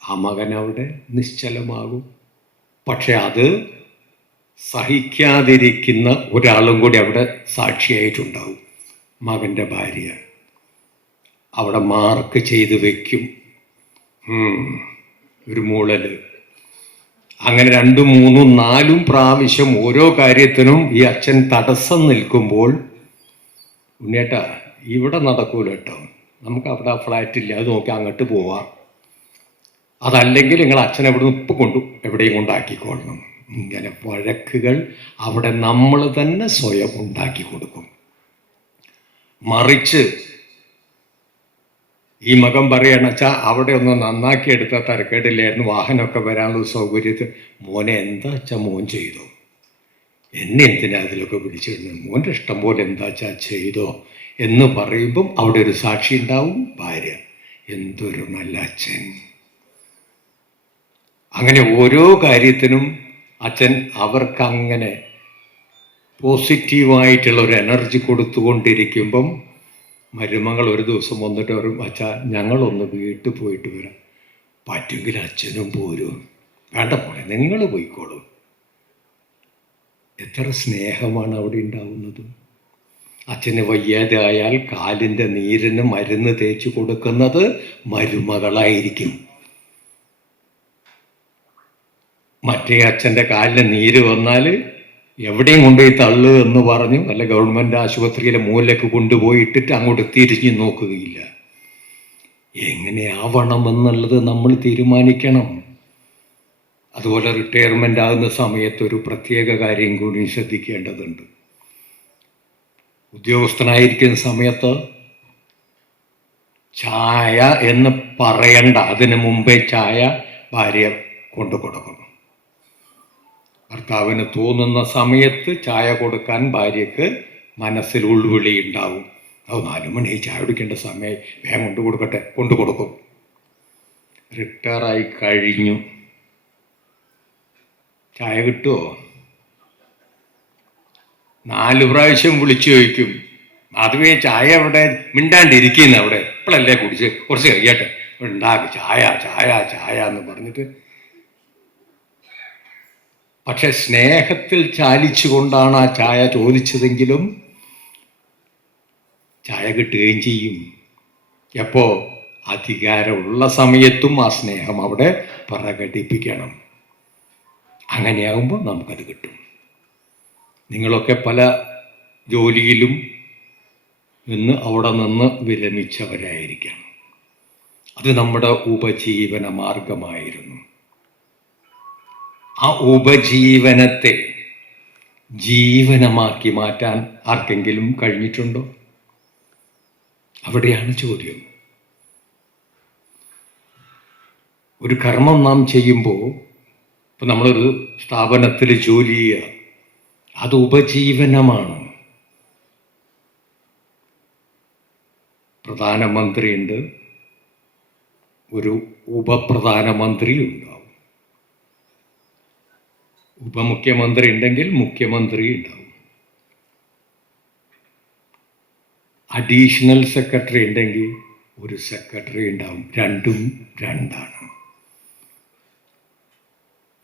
ആ മകൻ അവിടെ നിശ്ചലമാകും. പക്ഷെ അത് സഹിക്കാതിരിക്കുന്ന ഒരാളും കൂടി അവിടെ സാക്ഷിയായിട്ടുണ്ടാവും. മകൻ്റെ ഭാര്യ അവിടെ മാർക്ക് ചെയ്ത് വയ്ക്കും, ഒരു മൂളൽ. അങ്ങനെ 2, 3, 4 പ്രാവശ്യം ഓരോ കാര്യത്തിനും ഈ അച്ഛൻ തടസ്സം നിൽക്കുമ്പോൾ, ഉണ്ണേട്ടാ ഇവിടെ നടക്കൂല കേട്ടോ, നമുക്ക് അവിടെ ഫ്ലാറ്റില്ല, അത് നോക്കി അങ്ങോട്ട് പോവാം, അതല്ലെങ്കിൽ നിങ്ങൾ അച്ഛനെ ഇവിടുന്ന് ഇപ്പം എവിടെയും കൊണ്ടാക്കിക്കൊള്ളണം. ഇങ്ങനെ വഴക്കുകൾ അവിടെ നമ്മൾ തന്നെ സ്വയം ഉണ്ടാക്കി കൊടുക്കും. മറിച്ച് ഈ മകൻ പറയണ വെച്ചാൽ അവിടെ ഒന്ന് നന്നാക്കി എടുത്താൽ തരക്കേടില്ലായിരുന്നു, വാഹനമൊക്കെ വരാനുള്ള സൗകര്യത്തിൽ. മോനെ എന്താ വെച്ചാൽ മോൻ ചെയ്തോ, എന്നെ എന്തിനാ അതിലൊക്കെ പിടിച്ചിടുന്നത്, മോൻ്റെ ഇഷ്ടം പോലെ എന്താ വെച്ചാൽ ചെയ്തോ എന്ന് പറയുമ്പം അവിടെ ഒരു സാക്ഷി ഉണ്ടാവും, ഭാര്യ. എന്തൊരു നല്ല അച്ഛൻ. അങ്ങനെ ഓരോ കാര്യത്തിനും അച്ഛൻ അവർക്കങ്ങനെ പോസിറ്റീവായിട്ടുള്ള ഒരു എനർജി കൊടുത്തുകൊണ്ടിരിക്കുമ്പം മരുമകൾ ഒരു ദിവസം വന്നിട്ട് പറയും, അച്ഛാ ഞങ്ങളൊന്ന് വീട്ടിൽ പോയിട്ട് വരാം. പറ്റുമെങ്കിൽ അച്ഛനും പോരും. വേണ്ട പോലെ നിങ്ങൾ പോയിക്കോളും. എത്ര സ്നേഹമാണ് അവിടെ ഉണ്ടാവുന്നത്. അച്ഛന് വയ്യാതെ ആയാൽ കാലിൻ്റെ നീരിന് മരുന്ന് തേച്ച് കൊടുക്കുന്നത് മരുമകളായിരിക്കും. മറ്റേ അച്ഛൻ്റെ കാലിന് നീര് വന്നാൽ എവിടെയും കൊണ്ടുപോയി തള്ളു എന്ന് പറഞ്ഞു അല്ല ഗവൺമെൻറ് ആശുപത്രിയിലെ മൂലയ്ക്ക് കൊണ്ടുപോയിട്ടിട്ട് അങ്ങോട്ട് തിരിഞ്ഞു നോക്കുകയില്ല. എങ്ങനെയാവണമെന്നുള്ളത് നമ്മൾ തീരുമാനിക്കണം. അതുപോലെ റിട്ടയർമെൻ്റ് ആകുന്ന സമയത്ത് ഒരു പ്രത്യേക കാര്യം കൂടി ശ്രദ്ധിക്കേണ്ടതുണ്ട്. ഉദ്യോഗസ്ഥനായിരിക്കുന്ന സമയത്ത് ചായ എന്ന് പറയണ്ട, അതിനു മുമ്പേ ചായ ഭാര്യ കൊണ്ടു കൊടുക്കണം. ഭർത്താവിന് തോന്നുന്ന സമയത്ത് ചായ കൊടുക്കാൻ ഭാര്യയ്ക്ക് മനസ്സിൽ ഉൾവിളി ഉണ്ടാവും. അത് 4 മണി ചായ കുടിക്കേണ്ട സമയം, വേഗം കൊണ്ടു കൊടുക്കട്ടെ, കൊണ്ടു കൊടുക്കും. റിട്ടയറായി കഴിഞ്ഞു, ചായ കിട്ടുമോ? 4 പ്രാവശ്യം വിളിച്ചു ചോദിക്കും. അതുവേ ചായ അവിടെ മിണ്ടാണ്ടിരിക്കുന്ന അവിടെ, ഇപ്പോഴല്ലേ കുടിച്ച്, കുറച്ച് കഴിയട്ടെ, ഉണ്ടാകും ചായ ചായ ചായ എന്ന് പറഞ്ഞിട്ട്. പക്ഷെ സ്നേഹത്തിൽ ചാലിച്ചുകൊണ്ടാണ് ആ ചായ ചോദിച്ചതെങ്കിലും ചായ കിട്ടുകയും ചെയ്യും. എപ്പോൾ? അധികാരമുള്ള സമയത്തും ആ സ്നേഹം അവിടെ പ്രകടിപ്പിക്കണം. അങ്ങനെയാകുമ്പോൾ നമുക്കത് കിട്ടും. നിങ്ങളൊക്കെ പല ജോലിയിലും നിന്ന് അവിടെ നിന്ന് വിരമിച്ചവരായിരിക്കാം. അത് നമ്മുടെ ഉപജീവന മാർഗമായിരുന്നു. ആ ഉപജീവനത്തെ ജീവനമാക്കി മാറ്റാൻ ആർക്കെങ്കിലും കഴിഞ്ഞിട്ടുണ്ടോ? അവിടെയാണ് ചോദ്യം. ഒരു കർമ്മം നാം ചെയ്യുമ്പോൾ, ഇപ്പം നമ്മളൊരു സ്ഥാപനത്തിൽ ജോലി ചെയ്യുക, അത് ഉപജീവനമാണ്. പ്രധാനമന്ത്രിയുണ്ട്, ഒരു ഉപപ്രധാനമന്ത്രി ഉണ്ടാവും. ഉപമുഖ്യമന്ത്രി ഉണ്ടെങ്കിൽ മുഖ്യമന്ത്രി ഉണ്ടാവും. അഡീഷണൽ സെക്രട്ടറി ഉണ്ടെങ്കിൽ ഒരു സെക്രട്ടറി ഉണ്ടാവും. രണ്ടും രണ്ടാണ്.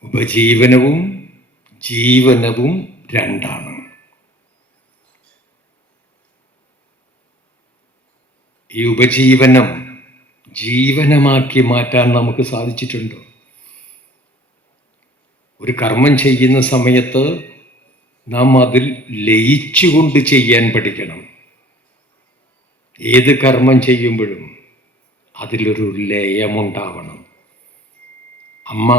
ഉപജീവനവും ജീവനവും രണ്ടാണ്. ഈ ഉപജീവനം ജീവനമാക്കി മാറ്റാൻ നമുക്ക് സാധിച്ചിട്ടുണ്ടോ? ഒരു കർമ്മം ചെയ്യുന്ന സമയത്ത് നാം അതിൽ ലയിച്ചുകൊണ്ട് ചെയ്യാൻ പഠിക്കണം. ഏത് കർമ്മം ചെയ്യുമ്പോഴും അതിലൊരു ലയമുണ്ടാവണം. അമ്മ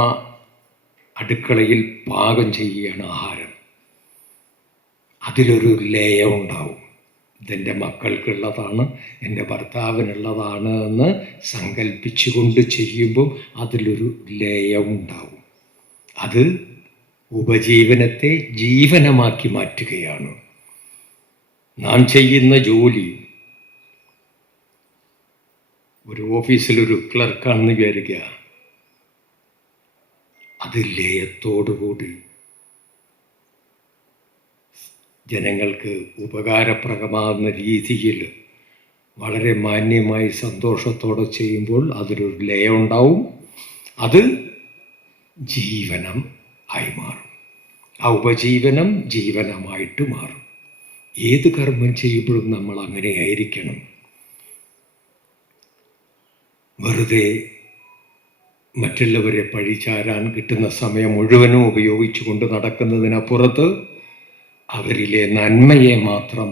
അടുക്കളയിൽ പാകം ചെയ്യുകയാണ് ആഹാരം, അതിലൊരു ലയം ഉണ്ടാവും. ഇതെൻ്റെ മക്കൾക്കുള്ളതാണ്, എൻ്റെ ഭർത്താവിനുള്ളതാണ് എന്ന് സങ്കല്പിച്ചുകൊണ്ട് ചെയ്യുമ്പോൾ അതിലൊരു ലയമുണ്ടാവും. അത് ഉപജീവനത്തെ ജീവനമാക്കി മാറ്റുകയാണ്. നാം ചെയ്യുന്ന ജോലി, ഒരു ഓഫീസിലൊരു ക്ലർക്കാണെന്ന് വിചാരിക്കുക, അത് ലയത്തോടുകൂടി ജനങ്ങൾക്ക് ഉപകാരപ്രദമാകുന്ന രീതിയിൽ വളരെ മാന്യമായി സന്തോഷത്തോടെ ചെയ്യുമ്പോൾ അതിലൊരു ലയം ഉണ്ടാവും. അത് ജീവനം ആയി മാറും. ആ ഉപജീവനം ജീവനമായിട്ട് മാറും. ഏത് കർമ്മം ചെയ്യുമ്പോഴും നമ്മൾ അങ്ങനെ ആയിരിക്കണം. വെറുതെ മറ്റുള്ളവരെ പഴിചാരാൻ കിട്ടുന്ന സമയം മുഴുവനും ഉപയോഗിച്ചു കൊണ്ട് നടക്കുന്നതിനപ്പുറത്ത് അവരിലെ നന്മയെ മാത്രം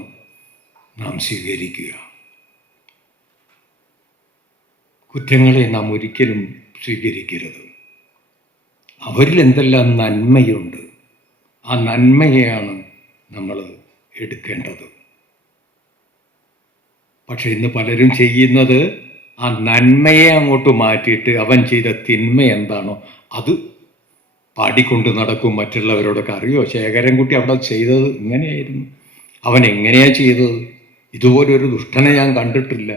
നാം സ്വീകരിക്കുക. കുറ്റങ്ങളെ നാം ഒരിക്കലും സ്വീകരിക്കരുത്. അവരിൽ എന്തെല്ലാം നന്മയുണ്ട്, ആ നന്മയെയാണ് നമ്മൾ എടുക്കേണ്ടത്. പക്ഷെ ഇന്ന് പലരും ചെയ്യുന്നത് ആ നന്മയെ അങ്ങോട്ട് മാറ്റിയിട്ട് അവൻ ചെയ്ത തിന്മ എന്താണോ അത് പാടിക്കൊണ്ട് നടക്കും. മറ്റുള്ളവരോടൊക്കെ അറിയോ ശേഖരൻകുട്ടി അവിടെ ചെയ്തത് ഇങ്ങനെയായിരുന്നു, അവൻ എങ്ങനെയാ ചെയ്തത്, ഇതുപോലൊരു ദുഷ്ടനെ ഞാൻ കണ്ടിട്ടില്ല,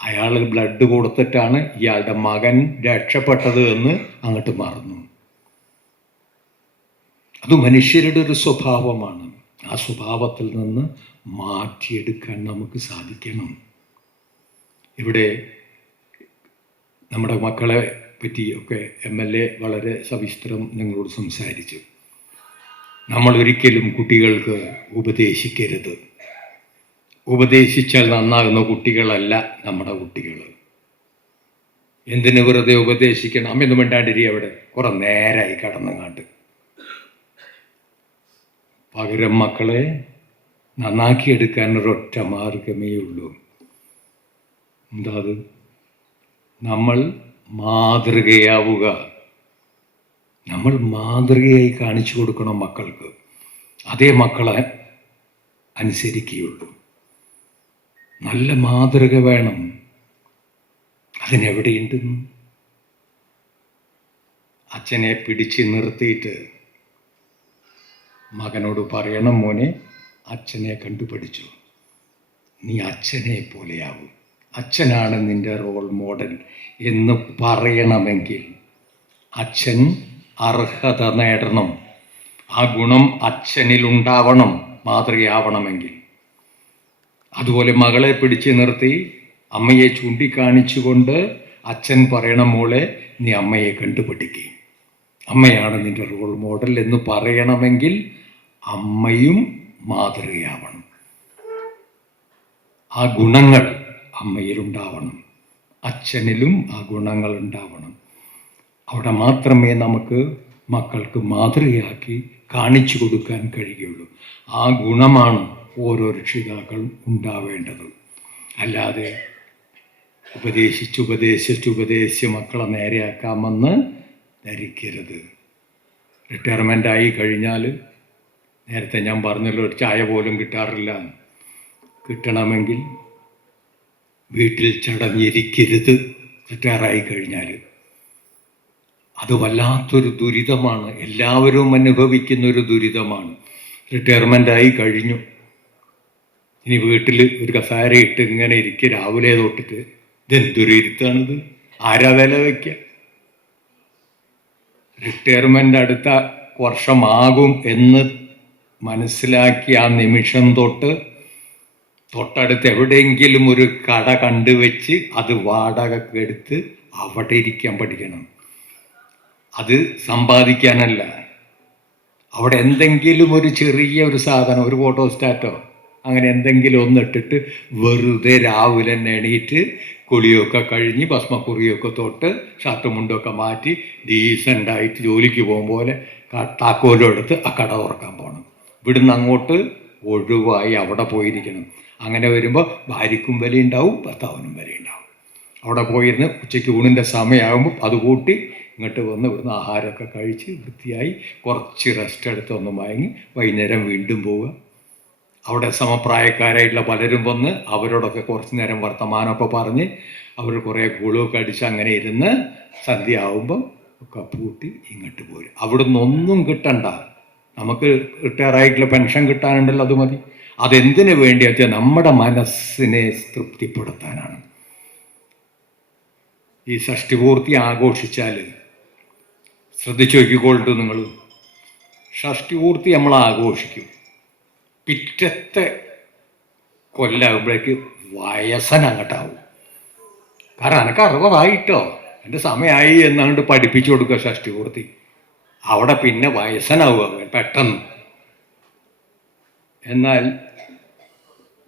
അയാൾ ബ്ലഡ് കൊടുത്തിട്ടാണ് ഇയാളുടെ മകൻ രക്ഷപ്പെട്ടത് എന്ന് അങ്ങോട്ട് മറന്നു. അത് മനുഷ്യരുടെ ഒരു സ്വഭാവമാണ്. ആ സ്വഭാവത്തിൽ നിന്ന് മാറ്റിയെടുക്കാൻ നമുക്ക് സാധിക്കണം. ഇവിടെ നമ്മുടെ മക്കളെ പറ്റിയൊക്കെ MLA വളരെ സവിസ്തരം നിങ്ങളോട് സംസാരിച്ചു. നമ്മൾ ഒരിക്കലും കുട്ടികൾക്ക് ഉപദേശിക്കരുത്. ഉപദേശിച്ചാൽ നന്നാകുന്ന കുട്ടികളല്ല നമ്മുടെ കുട്ടികൾ. എന്തിനു വെറുതെ ഉപദേശിക്കണം? അമ്മയൊന്നും മിണ്ടാണ്ടിരി, അവിടെ കുറെ നേരമായി കടന്നങ്ങാണ്ട്. പകരം മക്കളെ നന്നാക്കിയെടുക്കാൻ ഒരൊറ്റ മാർഗമേ ഉള്ളൂ. എന്താ അത്? നമ്മൾ മാതൃകയാവുക. നമ്മൾ മാതൃകയായി കാണിച്ചു കൊടുക്കണം മക്കൾക്ക്. അതേ മക്കളെ അനുസരിക്കുകയുള്ളൂ. നല്ല മാതൃക വേണം. അതിനെവിടെയുണ്ടെന്ന് അച്ഛനെ പിടിച്ച് നിർത്തിയിട്ട് മകനോട് പറയണം, മോനെ അച്ഛനെ കണ്ടുപഠിച്ചു, നീ അച്ഛനെ പോലെയാവും, അച്ഛനാണ് നിൻ്റെ റോൾ മോഡൽ എന്ന് പറയണമെങ്കിൽ അച്ഛൻ അർഹത നേടണം. ആ ഗുണം അച്ഛനിലുണ്ടാവണം മാതൃകയാവണമെങ്കിൽ. അതുപോലെ മകളെ പിടിച്ച് നിർത്തി അമ്മയെ ചൂണ്ടിക്കാണിച്ചുകൊണ്ട് അച്ഛൻ പറയണം, മോളെ നീ അമ്മയെ കണ്ടുപഠിക്കുക, അമ്മയാണ് നിൻ്റെ റോൾ മോഡൽ എന്ന് പറയണമെങ്കിൽ അമ്മയും മാതൃകയാവണം. ആ ഗുണങ്ങൾ അമ്മയിലുണ്ടാവണം, അച്ഛനിലും ആ ഗുണങ്ങൾ ഉണ്ടാവണം. അവിടെ മാത്രമേ നമുക്ക് മക്കൾക്ക് മാതൃകയാക്കി കാണിച്ചു കൊടുക്കാൻ കഴിയുള്ളൂ. ആ ഗുണമാണ് ഓരോ രക്ഷിതാക്കളും ഉണ്ടാവേണ്ടത്. അല്ലാതെ ഉപദേശിച്ച് മക്കളെ നേരെയാക്കാമെന്ന് ധരിക്കരുത്. റിട്ടയർമെൻ്റായി കഴിഞ്ഞാൽ നേരത്തെ ഞാൻ പറഞ്ഞല്ലോ, ഒരു ചായ പോലും കിട്ടാറില്ല. കിട്ടണമെങ്കിൽ വീട്ടിൽ ചടഞ്ഞിരിക്കരുത്. റിട്ടയറായി കഴിഞ്ഞാൽ അത് വല്ലാത്തൊരു ദുരിതമാണ്, എല്ലാവരും അനുഭവിക്കുന്നൊരു ദുരിതമാണ്. റിട്ടയർമെൻ്റായി കഴിഞ്ഞു, ഇനി വീട്ടിൽ ഒരു കസേരയിട്ട് ഇങ്ങനെ ഇരിക്കുക രാവിലെ തൊട്ടിട്ട്. ഇതെന്തൊരു ഇരുത്താണിത്? ആരാ വില വയ്ക്കുക? റിട്ടയർമെൻ്റ് അടുത്ത വർഷമാകും എന്ന് മനസ്സിലാക്കി ആ നിമിഷം തൊട്ടടുത്ത് എവിടെയെങ്കിലും ഒരു കട കണ്ടുവെച്ച് അത് വാടകയ്ക്ക് എടുത്ത് അവിടെ ഇരിക്കാൻ പഠിക്കണം. അത് സമ്പാദിക്കാനല്ല. അവിടെ എന്തെങ്കിലും ഒരു ചെറിയ ഒരു സാധനം, ഒരു ഫോട്ടോസ്റ്റാറ്റോ അങ്ങനെ എന്തെങ്കിലും ഒന്നിട്ടിട്ട് വെറുതെ രാവിലെ തന്നെ എണീറ്റ് കുളിയൊക്കെ കഴിഞ്ഞ് ഭസ്മക്കുറിയൊക്കെ തൊട്ട് ഷർട്ടും മുണ്ടൊക്കെ മാറ്റി ഡീസൻ്റായിട്ട് ജോലിക്ക് പോകും പോലെ താക്കോലും എടുത്ത് ആ കട തുറക്കാൻ പോകണം. ഇവിടുന്ന് അങ്ങോട്ട് ഒഴിവായി അവിടെ പോയിരിക്കണം. അങ്ങനെ വരുമ്പോൾ ഭാര്യയ്ക്കും വിലയുണ്ടാവും, ഭർത്താവിനും വിലയുണ്ടാവും. അവിടെ പോയിരുന്ന് ഉച്ചയ്ക്ക് ഊണിൻ്റെ സമയമാകുമ്പോൾ അത് കൂട്ടി ഇങ്ങോട്ട് വന്ന് ഇവിടുന്ന് ആഹാരമൊക്കെ കഴിച്ച് വൃത്തിയായി കുറച്ച് റെസ്റ്റ് എടുത്ത് ഒന്ന് മയങ്ങി വൈകുന്നേരം വീണ്ടും പോവുക. അവിടെ സമപ്രായക്കാരായിട്ടുള്ള പലരും വന്ന് അവരോടൊക്കെ കുറച്ച് നേരം വർത്തമാനമൊക്കെ പറഞ്ഞ് അവർ കുറേ കൂളൊക്കെ അടിച്ച് അങ്ങനെ ഇരുന്ന് സന്ധ്യ ആവുമ്പം ഒക്കെ പൂട്ടി ഇങ്ങോട്ട് പോരും. അവിടുന്ന് ഒന്നും കിട്ടണ്ട. നമുക്ക് റിട്ടയറായിട്ടുള്ള പെൻഷൻ കിട്ടാനുണ്ടല്ലോ, അത് മതി. അതെന്തിനു വേണ്ടി വെച്ചാൽ നമ്മുടെ മനസ്സിനെ തൃപ്തിപ്പെടുത്താനാണ്. ഈ ഷഷ്ടിപൂർത്തി ആഘോഷിച്ചാൽ ശ്രദ്ധിച്ചു നോക്കിക്കോളൂ നിങ്ങൾ. ഷഷ്ടിപൂർത്തി നമ്മൾ ആഘോഷിക്കും, പിറ്റത്തെ കൊല്ലാകുമ്പോഴേക്ക് വയസ്സനങ്ങോട്ടാവും. കാരണം എനിക്ക് 60 ആയിട്ടോ, എൻ്റെ സമയമായി എന്നങ്ങോട്ട് പഠിപ്പിച്ചു കൊടുക്കുക ഷഷ്ടിപൂർത്തി. അവിടെ പിന്നെ വയസ്സനാവുക അവൻ പെട്ടെന്ന്. എന്നാൽ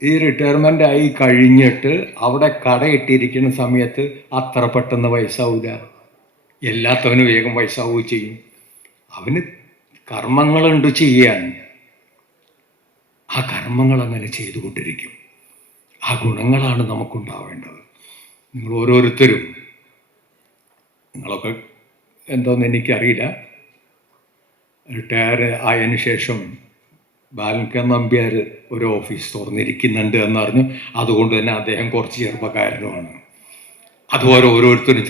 ഈ റിട്ടയർമെൻ്റ് ആയി കഴിഞ്ഞിട്ട് അവിടെ കടയിട്ടിരിക്കുന്ന സമയത്ത് അത്ര പെട്ടെന്ന് വയസ്സാവില്ല. എല്ലാത്തവനും വേഗം വയസ്സാവുകയും ചെയ്യും. അവന് കർമ്മങ്ങളുണ്ട് ചെയ്യാൻ. ആ കർമ്മങ്ങൾ അങ്ങനെ ചെയ്തുകൊണ്ടിരിക്കും. ആ ഗുണങ്ങളാണ് നമുക്കുണ്ടാവേണ്ടത്. നിങ്ങൾ ഓരോരുത്തരും, നിങ്ങളൊക്കെ എന്തോന്ന് എനിക്കറിയില്ല, റിട്ടയർ ആയതിനു ശേഷം ബാലൻക നമ്പ്യാർ ഒരു ഓഫീസ് തുറന്നിരിക്കുന്നുണ്ട് എന്നറിഞ്ഞു. അതുകൊണ്ട് തന്നെ അദ്ദേഹം കുറച്ച് ചെറുപ്പക്കാരനുമാണ്. അതുപോലെ ഓരോരുത്തരും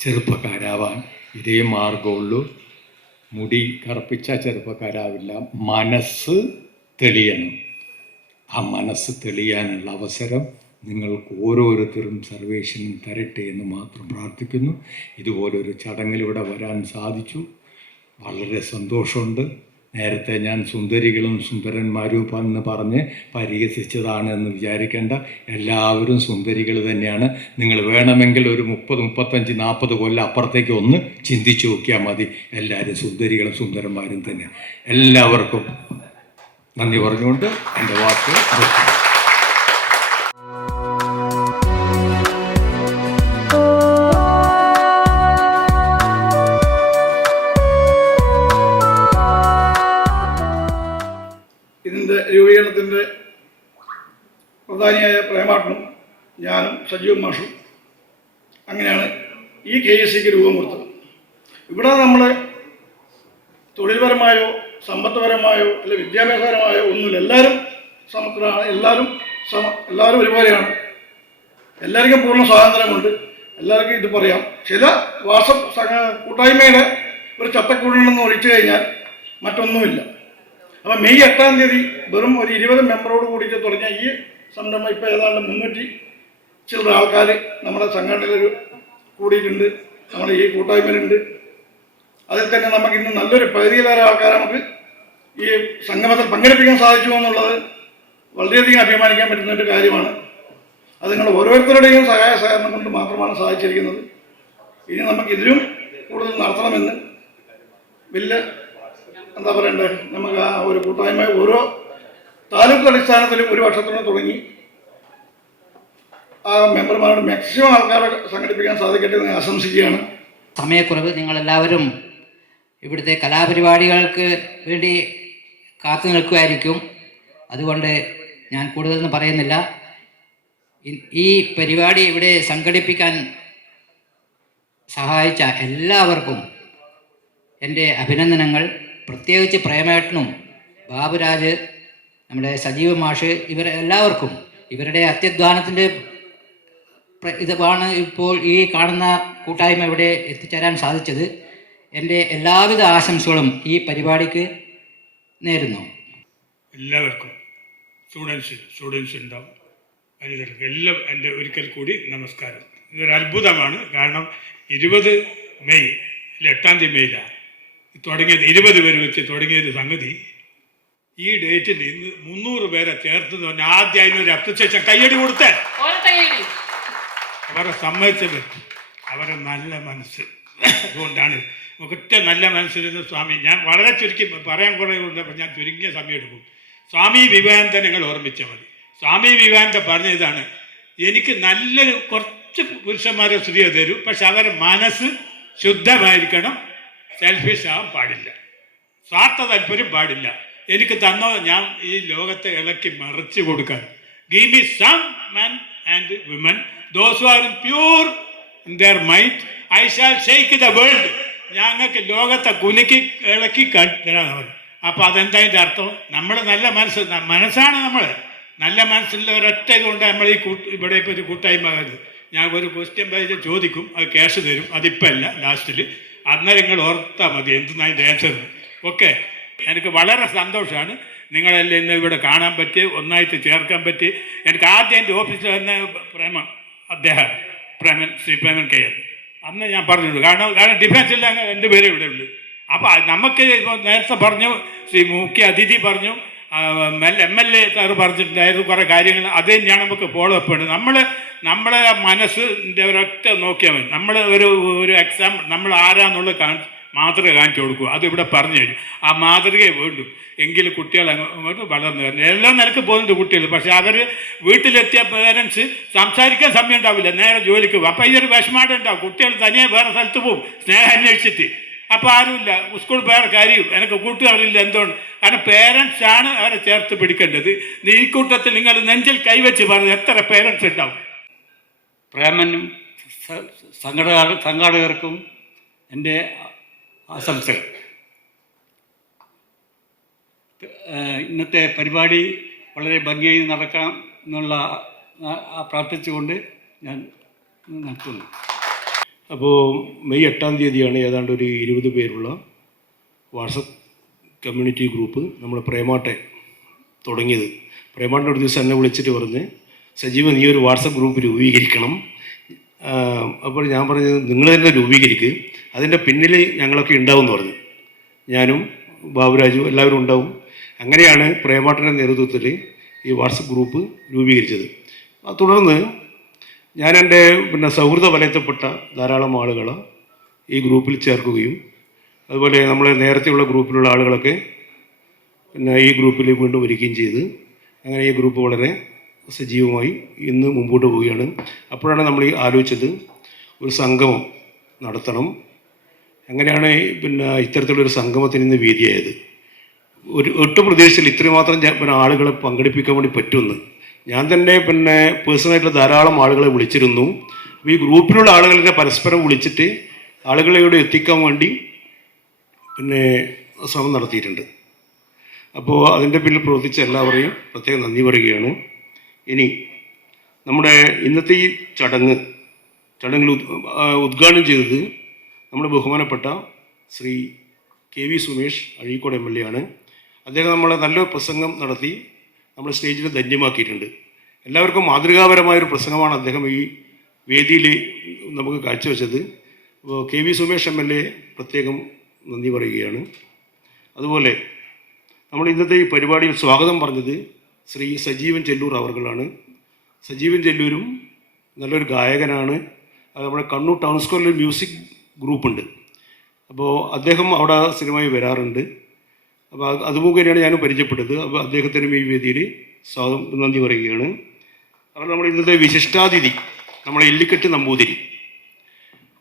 ചെറുപ്പക്കാരാവാൻ ഇതേ മാർഗമുള്ളൂ. മുടി കറുപ്പിച്ച ചെറുപ്പക്കാരാവില്ല. മനസ്സ് തെളിയണം. ആ മനസ്സ് തെളിയാനുള്ള അവസരം നിങ്ങൾക്ക് ഓരോരുത്തരും സർവേശ്വരൻ തരട്ടെ എന്ന് മാത്രം പ്രാർത്ഥിക്കുന്നു. ഇതുപോലൊരു ചടങ്ങിലൂടെ വരാൻ സാധിച്ചു. വളരെ സന്തോഷമുണ്ട്. നേരത്തെ ഞാൻ സുന്ദരികളും സുന്ദരന്മാരും എന്ന് പറഞ്ഞ് പരിഹസിച്ചതാണ് എന്ന് വിചാരിക്കേണ്ട. എല്ലാവരും സുന്ദരികൾ തന്നെയാണ്. നിങ്ങൾ വേണമെങ്കിൽ ഒരു 30, 35, 40 കൊല്ലം അപ്പുറത്തേക്ക് ഒന്ന് ചിന്തിച്ചു നോക്കിയാൽ മതി. എല്ലാവരും സുന്ദരികളും സുന്ദരന്മാരും തന്നെയാണ്. എല്ലാവർക്കും നന്ദി പറഞ്ഞുകൊണ്ട് എൻ്റെ വാക്ക് നിർത്തുന്നു. ഇതിൻ്റെ രൂപീകരണത്തിൻ്റെ പ്രധാനിയായ പ്രേമാട്ടനും ഞാനും സജീവ് മാഷും അങ്ങനെയാണ് ഈ KSCക്ക് രൂപം കൊടുത്തത്. ഇവിടെ നമ്മൾ തൊഴിൽപരമായോ സമ്പത്തുപരമായോ അല്ലെങ്കിൽ വിദ്യാഭ്യാസപരമായോ ഒന്നുമില്ല. എല്ലാവരും സമത്വമാണ്. എല്ലാവരും ഒരുപോലെയാണ്. എല്ലാവർക്കും പൂർണ്ണ സ്വാതന്ത്ര്യമുണ്ട്. എല്ലാവർക്കും ഇത് പറയാം. ചില കൂട്ടായ്മയുടെ ഒരു ചട്ടക്കൂടിനെന്ന് ഒഴിച്ചു കഴിഞ്ഞാൽ മറ്റൊന്നുമില്ല. അപ്പോൾ മെയ് 8-ാം തീയതി വെറും ഒരു 20 മെമ്പറോട് കൂടിയിട്ട് തുടങ്ങിയ ഈ സംരംഭം ഇപ്പോൾ ഏതാണ്ട് 300 ചില്ലറ ആൾക്കാർ നമ്മുടെ സംഘടനയിൽ കൂടിയിട്ടുണ്ട്. നമ്മുടെ ഈ കൂട്ടായ്മയിലുണ്ട്. അതിൽ തന്നെ നമുക്ക് ഇന്ന് നല്ലൊരു പകുതിയിലേറെ ആൾക്കാരെ നമുക്ക് ഈ സംഗമത്തിൽ പങ്കെടുപ്പിക്കാൻ സാധിച്ചു എന്നുള്ളത് വളരെയധികം അഭിമാനിക്കാൻ പറ്റുന്ന ഒരു കാര്യമാണ്. അത് നിങ്ങൾ ഓരോരുത്തരുടെയും സഹായ സഹകരണം കൊണ്ട് മാത്രമാണ് സാധിച്ചിരിക്കുന്നത്. ഇനി നമുക്ക് ഇതിലും കൂടുതൽ നടത്തണമെന്ന് വലിയ എന്താ പറയണ്ടേ, നമുക്ക് ആ ഒരു കൂട്ടായ്മ ഓരോ താലൂക്ക് അടിസ്ഥാനത്തിൽ ഒരു വർഷത്തോടെ തുടങ്ങി ആ മെമ്പർമാരോട് മാക്സിമം ആൾക്കാരെ സംഘടിപ്പിക്കാൻ സാധിക്കട്ടെ എന്ന് ആശംസിക്കുകയാണ്. സമയക്കുറവ്, നിങ്ങളെല്ലാവരും ഇവിടുത്തെ കലാപരിപാടികൾക്ക് വേണ്ടി കാത്തു നിൽക്കുമായിരിക്കും. അതുകൊണ്ട് ഞാൻ കൂടുതലൊന്നും പറയുന്നില്ല. ഈ പരിപാടി ഇവിടെ സംഘടിപ്പിക്കാൻ സഹായിച്ച എല്ലാവർക്കും എൻ്റെ അഭിനന്ദനങ്ങൾ. പ്രത്യേകിച്ച് പ്രേമേട്ടനും ബാബുരാജ്, നമ്മുടെ സജീവ് മാഷ്, ഇവരെല്ലാവർക്കും ഇവരുടെ അത്യധ്വാനത്തിൻ്റെ ഇതാണ് ഇപ്പോൾ ഈ കാണുന്ന കൂട്ടായ്മ ഇവിടെ എത്തിച്ചേരാൻ സാധിച്ചത്. എൻ്റെ എല്ലാവിധ ആശംസകളും ഈ പരിപാടിക്ക് നേരുന്നു. എല്ലാവർക്കും സ്റ്റുഡൻസ് ഉണ്ടാവും, വനിതകൾക്ക് എല്ലാം എൻ്റെ ഒരിക്കൽ കൂടി നമസ്കാരം. ഇതൊരു അത്ഭുതമാണ്. കാരണം 20 മെയ് 8-ാം തീയതി മെയ്യിലാണ് തുടങ്ങിയത്. 20 പേര് വെച്ച് തുടങ്ങിയൊരു സംഗതി ഈ ഡേറ്റിൽ ഇന്ന് 300 പേരെ ചേർത്ത് പറഞ്ഞാൽ ആദ്യം അതിനൊരു അപ്രിസിയേഷൻ കയ്യടി കൊടുത്തേ. അവരെ സമ്മതിച്ചത് അവരെ നല്ല മനസ്സ്. അതുകൊണ്ടാണ് ഒറ്റ നല്ല മനസ്സിലിരുന്ന സ്വാമി. ഞാൻ വളരെ ചുരുക്കി പറയാൻ കുറേ ഉണ്ട്, അപ്പം ഞാൻ ചുരുങ്ങിയ സമയം എടുക്കും. സ്വാമി വിവേകാനന്ദ നിങ്ങൾ ഓർമ്മിച്ചാൽ മതി. സ്വാമി വിവേകാനന്ദ പറഞ്ഞ ഇതാണ്: എനിക്ക് നല്ലൊരു കുറച്ച് പുരുഷന്മാരെ സ്ത്രീ തരും, പക്ഷെ അവരുടെ മനസ്സ് ശുദ്ധമായിരിക്കണം, സെൽഫിഷ് ആവാൻ പാടില്ല, സ്വാർത്ഥ താല്പര്യം പാടില്ല. എനിക്ക് തന്നോ ഞാൻ ഈ ലോകത്തെ ഇളക്കി മറിച്ച് കൊടുക്കാൻ. Give me some men and women those who are pure in their mind, I shall shake the world. ഞങ്ങൾക്ക് ലോകത്തെ കുലുക്കി ഇളക്കി തരാൻ അവർ. അപ്പോൾ അതെന്താ അതിൻ്റെ അർത്ഥം? നമ്മൾ നല്ല മനസ്സാണ് നമ്മൾ നല്ല മനസ്സിലുള്ള ഒരൊറ്റ ഇതുകൊണ്ട് നമ്മൾ ഈ ഇവിടെ ഇപ്പോൾ ഒരു കൂട്ടായ്മ. ഞാൻ ഒരു ക്വസ്റ്റ്യൻ പേജ് ചോദിക്കും, അത് ക്യാഷ് തരും. അതിപ്പോൾ അല്ല, ലാസ്റ്റിൽ. അന്നേരം നിങ്ങൾ ഓർത്താൽ മതി എന്തെന്നാ അതിൻ്റെ ആൻസർ. ഓക്കെ, എനിക്ക് വളരെ സന്തോഷമാണ് നിങ്ങളെല്ലാം ഇന്ന് ഇവിടെ കാണാൻ പറ്റി, ഒന്നായിട്ട് ചേർക്കാൻ പറ്റി. എനിക്ക് ആദ്യം എൻ്റെ ഓഫീസിൽ വന്ന ശ്രീ പ്രേമൻ കെ. അന്ന് ഞാൻ പറഞ്ഞിട്ടുണ്ട്, കാരണം ഡിഫൻസിൽ അങ്ങ് 2 പേരെ ഇവിടെ ഉള്ളു. അപ്പോൾ നമുക്ക് ഇപ്പോൾ നേരത്തെ പറഞ്ഞു, ശ്രീ മുഖ്യ അതിഥി പറഞ്ഞു, MLA സാറ് പറഞ്ഞിട്ടുണ്ടായിരുന്നു കുറേ കാര്യങ്ങൾ. അത് തന്നെയാണ് നമുക്ക് ഫോളോ അപ്പ് ഉണ്ട്. നമ്മളെ മനസ്സിൻ്റെ ഒരൊറ്റ നോക്കിയാൽ മതി. നമ്മൾ ഒരു എക്സാം നമ്മൾ ആരാന്നുള്ളത് മാതൃക കാണിച്ചു കൊടുക്കുക. അതിവിടെ പറഞ്ഞു കഴിഞ്ഞു. ആ മാതൃകയെ വേണ്ടു എങ്കിലും കുട്ടികൾ അങ്ങോട്ട് വളർന്നു വരുന്നു. എല്ലാ നിലക്ക് പോകുന്നുണ്ട് കുട്ടികൾ. പക്ഷെ അവർ വീട്ടിലെത്തിയ പേരൻസ് സംസാരിക്കാൻ സമയം ഉണ്ടാവില്ല, നേരെ ജോലിക്ക് പോകും. അപ്പം ഇതൊരു വിഷമാടം ഉണ്ടാവും. കുട്ടികൾ തനിയെ വേറെ സ്ഥലത്ത് പോകും സ്നേഹം അന്വേഷിച്ചിട്ട്. അപ്പോൾ ആരുമില്ല, സ്കൂൾ വേറെ കാര്യം, എനിക്ക് കൂട്ടുകാരില്ല. എന്തുകൊണ്ട്? കാരണം പേരൻസാണ് അവരെ ചേർത്ത് പിടിക്കേണ്ടത്. ഈ കൂട്ടത്തിൽ നിങ്ങൾ നെഞ്ചിൽ കൈവച്ച് പറഞ്ഞ് എത്ര പേരൻസ് ഉണ്ടാവും? പ്രേമനും സംഘാടകർക്കും എൻ്റെ ആശംസകൾ. ഇന്നത്തെ പരിപാടി വളരെ ഭംഗിയായി നടക്കാം എന്നുള്ള പ്രാർത്ഥിച്ചുകൊണ്ട് ഞാൻ നിർത്തുന്നു. അപ്പോൾ മെയ് 8-ാം തീയതിയാണ് ഏതാണ്ട് ഒരു 20 പേരുള്ള വാട്സപ്പ് കമ്മ്യൂണിറ്റി ഗ്രൂപ്പ് നമ്മൾ പ്രേമാട്ടെ തുടങ്ങിയത്. പ്രേമാട്ടിൻ്റെ ഒരു ദിവസം എന്നെ വിളിച്ചിട്ട് പറഞ്ഞ്, സജീവ നീ ഒരു വാട്സപ്പ് ഗ്രൂപ്പ് രൂപീകരിക്കണം. അപ്പോൾ ഞാൻ പറഞ്ഞത് നിങ്ങൾ തന്നെ രൂപീകരിക്കുക, അതിൻ്റെ പിന്നിൽ ഞങ്ങളൊക്കെ ഉണ്ടാവുമെന്ന് പറഞ്ഞു. ഞാനും ബാബുരാജും എല്ലാവരും ഉണ്ടാവും. അങ്ങനെയാണ് പ്രേമാട്ടിൻ്റെ നേതൃത്വത്തിൽ ഈ വാട്സപ്പ് ഗ്രൂപ്പ് രൂപീകരിച്ചത്. തുടർന്ന് ഞാൻ എൻ്റെ സൗഹൃദ വലയത്തിൽപ്പെട്ട ധാരാളം ആളുകളെ ഈ ഗ്രൂപ്പിൽ ചേർക്കുകയും അതുപോലെ നമ്മളെ നേരത്തെയുള്ള ഗ്രൂപ്പിലുള്ള ആളുകളൊക്കെ ഈ ഗ്രൂപ്പിൽ വീണ്ടും വരികയും ചെയ്ത് അങ്ങനെ ഈ ഗ്രൂപ്പ് വളരെ സജീവമായി ഇന്ന് മുമ്പോട്ട് പോവുകയാണ്. അപ്പോഴാണ് നമ്മൾ ആലോചിച്ചത് ഒരു സംഗമം നടത്തണം. അങ്ങനെയാണ് ഇത്തരത്തിലുള്ളൊരു സംഗമത്തിന് ഇന്ന് വേദിയായത്. ഒട്ടും പ്രദേശത്തിൽ ഇത്രമാത്രം ആളുകളെ പങ്കെടുപ്പിക്കാൻ വേണ്ടി പറ്റുമെന്ന് ഞാൻ തന്നെ പേഴ്സണലായിട്ടുള്ള ധാരാളം ആളുകളെ വിളിച്ചിരുന്നു. അപ്പോൾ ഈ ഗ്രൂപ്പിലുള്ള ആളുകളെ പരസ്പരം വിളിച്ചിട്ട് ആളുകളെയോട് എത്തിക്കാൻ വേണ്ടി ശ്രമം നടത്തിയിട്ടുണ്ട്. അപ്പോൾ അതിൻ്റെ പിന്നിൽ പ്രവർത്തിച്ച എല്ലാവരെയും പ്രത്യേകം നന്ദി പറയുകയാണ്. ഇനി നമ്മുടെ ഇന്നത്തെ ഈ ചടങ്ങിൽ ഉദ്ഘാടനം ചെയ്തത് നമ്മുടെ ബഹുമാനപ്പെട്ട ശ്രീ KV സുമേഷ് അഴീക്കോട് MLA ആണ്. അദ്ദേഹം നമ്മളെ നല്ലൊരു പ്രസംഗം നടത്തി നമ്മൾ സ്റ്റേജിൽ ധന്യമാക്കിയിട്ടുണ്ട്. എല്ലാവർക്കും മാതൃകാപരമായൊരു പ്രസംഗമാണ് അദ്ദേഹം ഈ വേദിയിൽ നമുക്ക് കാഴ്ചവെച്ചത്. അപ്പോൾ KV സുമേഷ് MLA പ്രത്യേകം നന്ദി പറയുകയാണ്. അതുപോലെ നമ്മൾ ഇന്നത്തെ ഈ പരിപാടിയിൽ സ്വാഗതം പറഞ്ഞത് ശ്രീ സജീവൻ ചെല്ലൂർ അവർകളാണ്. സജീവൻ ചെല്ലൂരും നല്ലൊരു ഗായകനാണ്. അത് നമ്മുടെ കണ്ണൂർ ടൗൺ സ്ക്വയറിൽ മ്യൂസിക് ഗ്രൂപ്പുണ്ട്. അപ്പോൾ അദ്ദേഹം അവിടെ സ്ഥിരമായി വരാറുണ്ട്. അപ്പോൾ അത് മുഖേനയാണ് ഞാൻ പരിചയപ്പെട്ടത്. അപ്പോൾ അദ്ദേഹത്തിനും ഈ വേദിയിൽ സ്വാഗതം നന്ദി പറയുകയാണ്. അപ്പോൾ നമ്മുടെ ഇന്നത്തെ വിശിഷ്ടാതിഥി നമ്മളെ ഇല്ലിക്കെട്ട് നമ്പൂതിരി.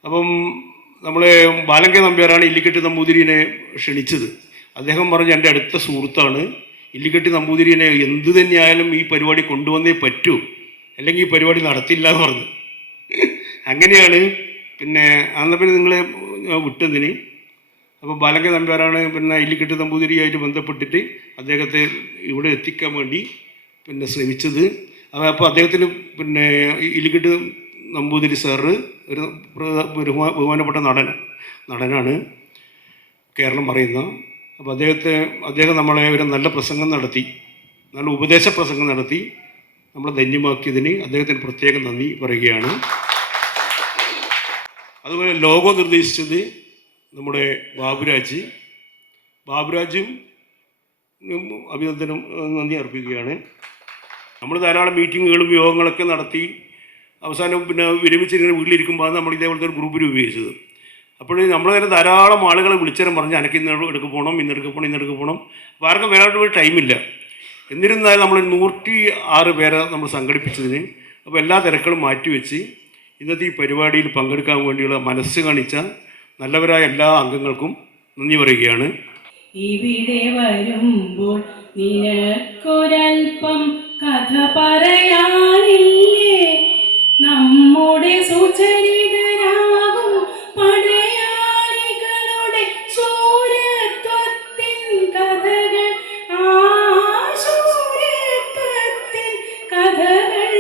അപ്പം നമ്മളെ ബാലങ്ക നമ്പ്യാരാണ് ഇല്ലിക്കെട്ട് നമ്പൂതിരിനെ ക്ഷണിച്ചത്. അദ്ദേഹം പറഞ്ഞ് എൻ്റെ അടുത്ത സുഹൃത്താണ്, ഇല്ലിക്കെട്ട് നമ്പൂതിരിനെ എന്ത് തന്നെയായാലും ഈ പരിപാടി കൊണ്ടുവന്നേ പറ്റൂ, അല്ലെങ്കിൽ ഈ പരിപാടി നടത്തില്ല എന്ന് പറഞ്ഞു. അങ്ങനെയാണ് അന്ന് നിങ്ങളെ വിട്ടതിന്. അപ്പോൾ ബാലങ്ക നമ്പ്യാരാണ് ഇല്ലിക്കെട്ട് നമ്പൂതിരിയായിട്ട് ബന്ധപ്പെട്ടിട്ട് അദ്ദേഹത്തെ ഇവിടെ എത്തിക്കാൻ വേണ്ടി ശ്രമിച്ചത്. അപ്പോൾ അദ്ദേഹത്തിന് ഇല്ലിക്കെട്ട് നമ്പൂതിരി സാറ് ഒരു ബഹുമാനപ്പെട്ട നടനാണ്, കേരളം പറയുന്ന. അപ്പോൾ അദ്ദേഹം നമ്മളെ ഒരു നല്ല പ്രസംഗം നടത്തി, നല്ല ഉപദേശ പ്രസംഗം നടത്തി നമ്മളെ ധന്യമാക്കിയതിന് അദ്ദേഹത്തിന് പ്രത്യേകം നന്ദി പറയുകയാണ്. അതുപോലെ ലോഗോ നിർദ്ദേശിച്ചത് നമ്മുടെ ബാബുരാജും അഭിനന്ദനം നന്ദി അർപ്പിക്കുകയാണ്. നമ്മൾ ധാരാളം മീറ്റിങ്ങുകളും യോഗങ്ങളൊക്കെ നടത്തി അവസാനം വിരമിച്ചിങ്ങനെ വീട്ടിലിരിക്കുമ്പോൾ നമ്മൾ ഇതേപോലത്തെ ഒരു ഗ്രൂപ്പ് രൂപീകരിച്ചത്. അപ്പോൾ നമ്മൾ തന്നെ ധാരാളം ആളുകളെ വിളിച്ചേരം പറഞ്ഞ് എനിക്ക് ഇന്ന് എടുക്ക് പോകണം, ഇന്നെടുക്ക് പോകണം. അപ്പോൾ ആർക്കും വരാനായിട്ട് ഒരു ടൈമില്ല. എന്നിരുന്നാലും നമ്മൾ 106 പേരെ നമ്മൾ സംഘടിപ്പിച്ചതിന് അപ്പോൾ എല്ലാ തിരക്കുകളും മാറ്റിവെച്ച് ഇന്നത്തെ ഈ പരിപാടിയിൽ പങ്കെടുക്കാൻ വേണ്ടിയുള്ള മനസ്സ് കാണിച്ച നല്ലവരായ എല്ലാ അംഗങ്ങൾക്കും നന്ദി പറയുകയാണ്. ഇവിടെ വരുമ്പോൾ നിനക്കൊരൽപ്പം കഥ പറയാനില്ലേ? നമ്മുടെ സുചരിതരാകും പടയാളികളുടെ ശൂരത്വത്തിൻ കഥകൾ, ശൂരത്വത്തിൻ കഥകൾ.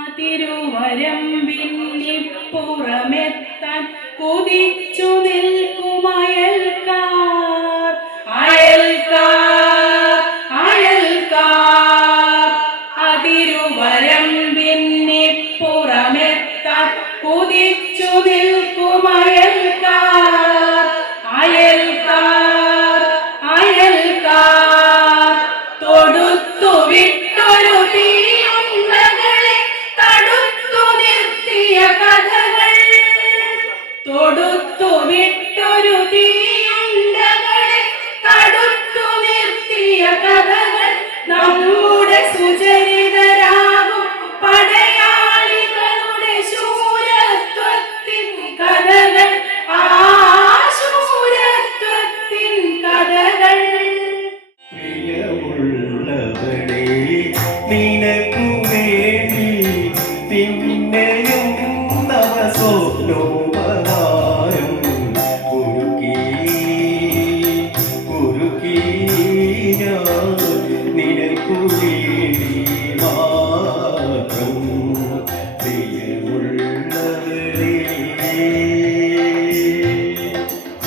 അതിരുവരമ്പിന്നിപ്പുറമെത്താൻ കുതിച്ചു നിൽക്കും അയൽക്കാർ, അതിരുവരമ്പിന്നിപ്പുറമെത്താൻ കുതി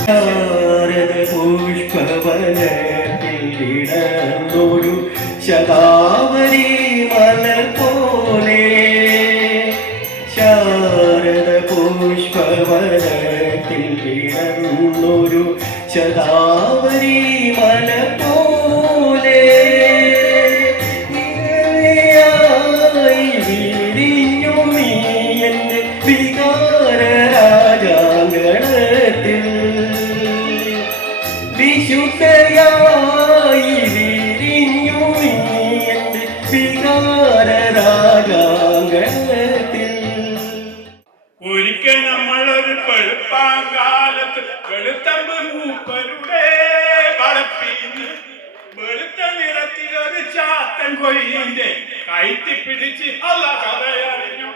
ശാരദ പുഷ്പവനത്തിൽ വിടർന്നൊരു ശതാവരി മലർ പോലെ ശാരദ പുഷ്പവനത്തിൽ വിടർന്നൊരു ശതാവരി മലർ പോലെ വിരിഞ്ഞു നീ എൻ്റെ വികാര രാജാങ്കണത്തിൽ വിശുദ്ധയായി വിരിഞ്ഞു നീ എൻ്റെ വികാര രാജാങ്കണത്തിൽ. ഒരിക്കൽ നമ്മളൊരു വെളുപ്പാങ്കാലത്ത് വെളുത്തമ്പ് മൂപ്പരുടെ വളപ്പിന്ന് വെളുത്ത നിറത്തിലൊരു ചാത്തൻ കൊയ്യിന്റെ കൈത്തി പിടിച്ച് അല്ല കഥയറിഞ്ഞു.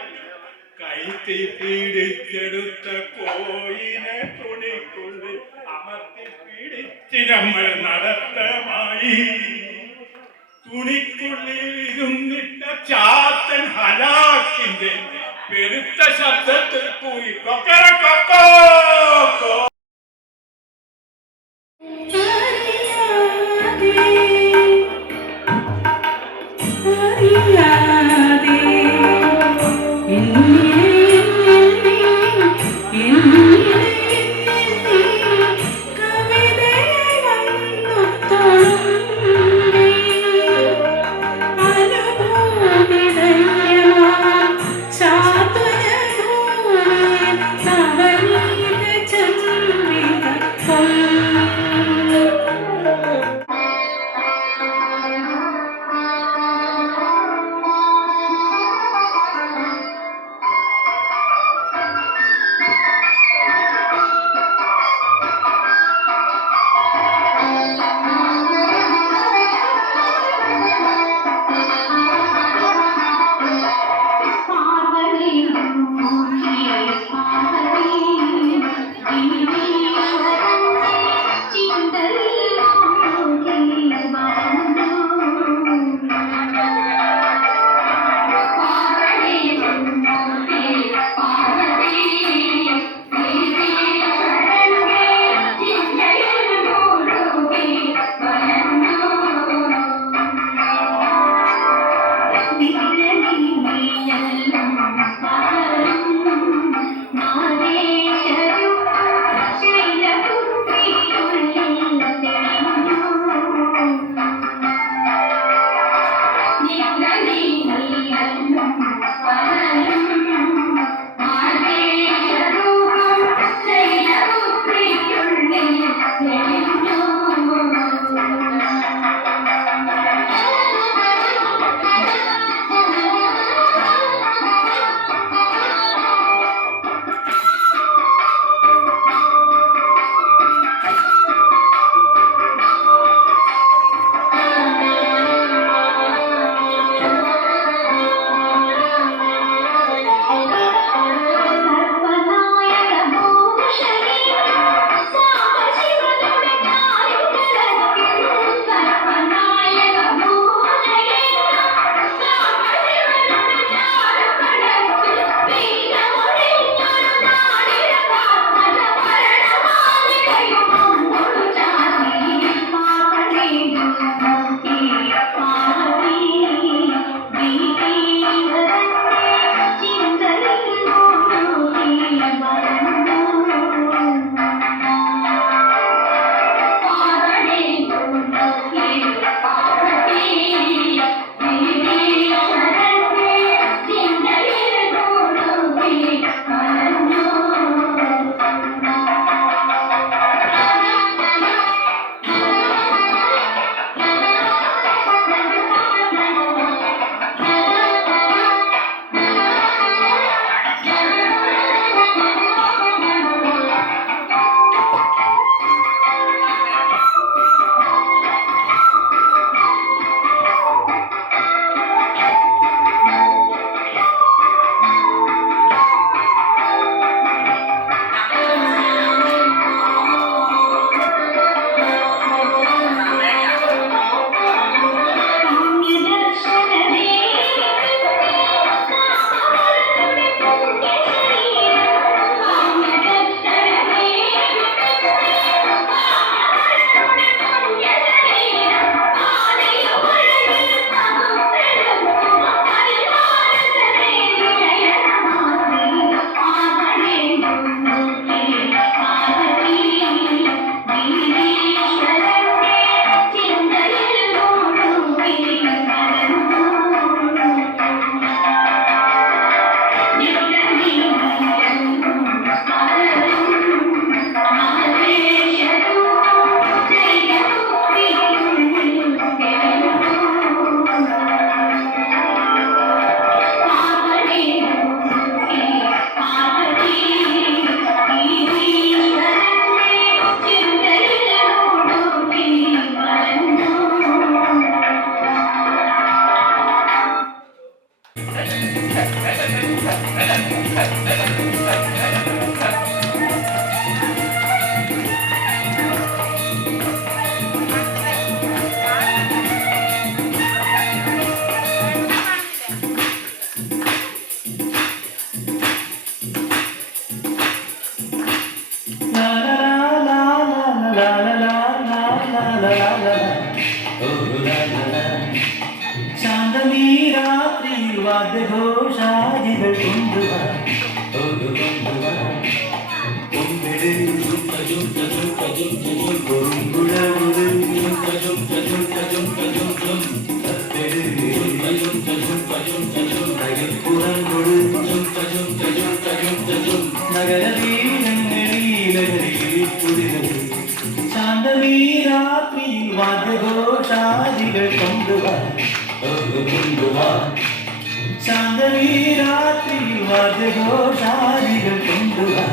കൈത്തി പിടിച്ചെടുത്ത കോയിനെ തുണിക്കുള്ളിൽ അമർത്തി പിടിച്ച് നമ്മൾ നടത്തമായി. തുണിക്കുള്ളിൽ ഇരുന്നിട്ട ചാത്തൻ ഹലാക്കിന്റെ പെരുത്ത ശബ്ദത്തിൽ പോയി കൊക്കര കൊക്കോ. അറിയാതെ കവിതയായി വന്നു തൊഴുമ്പേ അനുഭൂതിധന്യമാ സാന്ത്വനഭൂമി നവനീത ചന്ദ്ര ശാന്തമീരാത്രിയിൽ വാദ്യഘോഷാദികൾ കൊണ്ടുവാ ശാന്തമീരാത്രിയിൽ വാദ്യഘോഷാദികൾ കൊണ്ടുവാ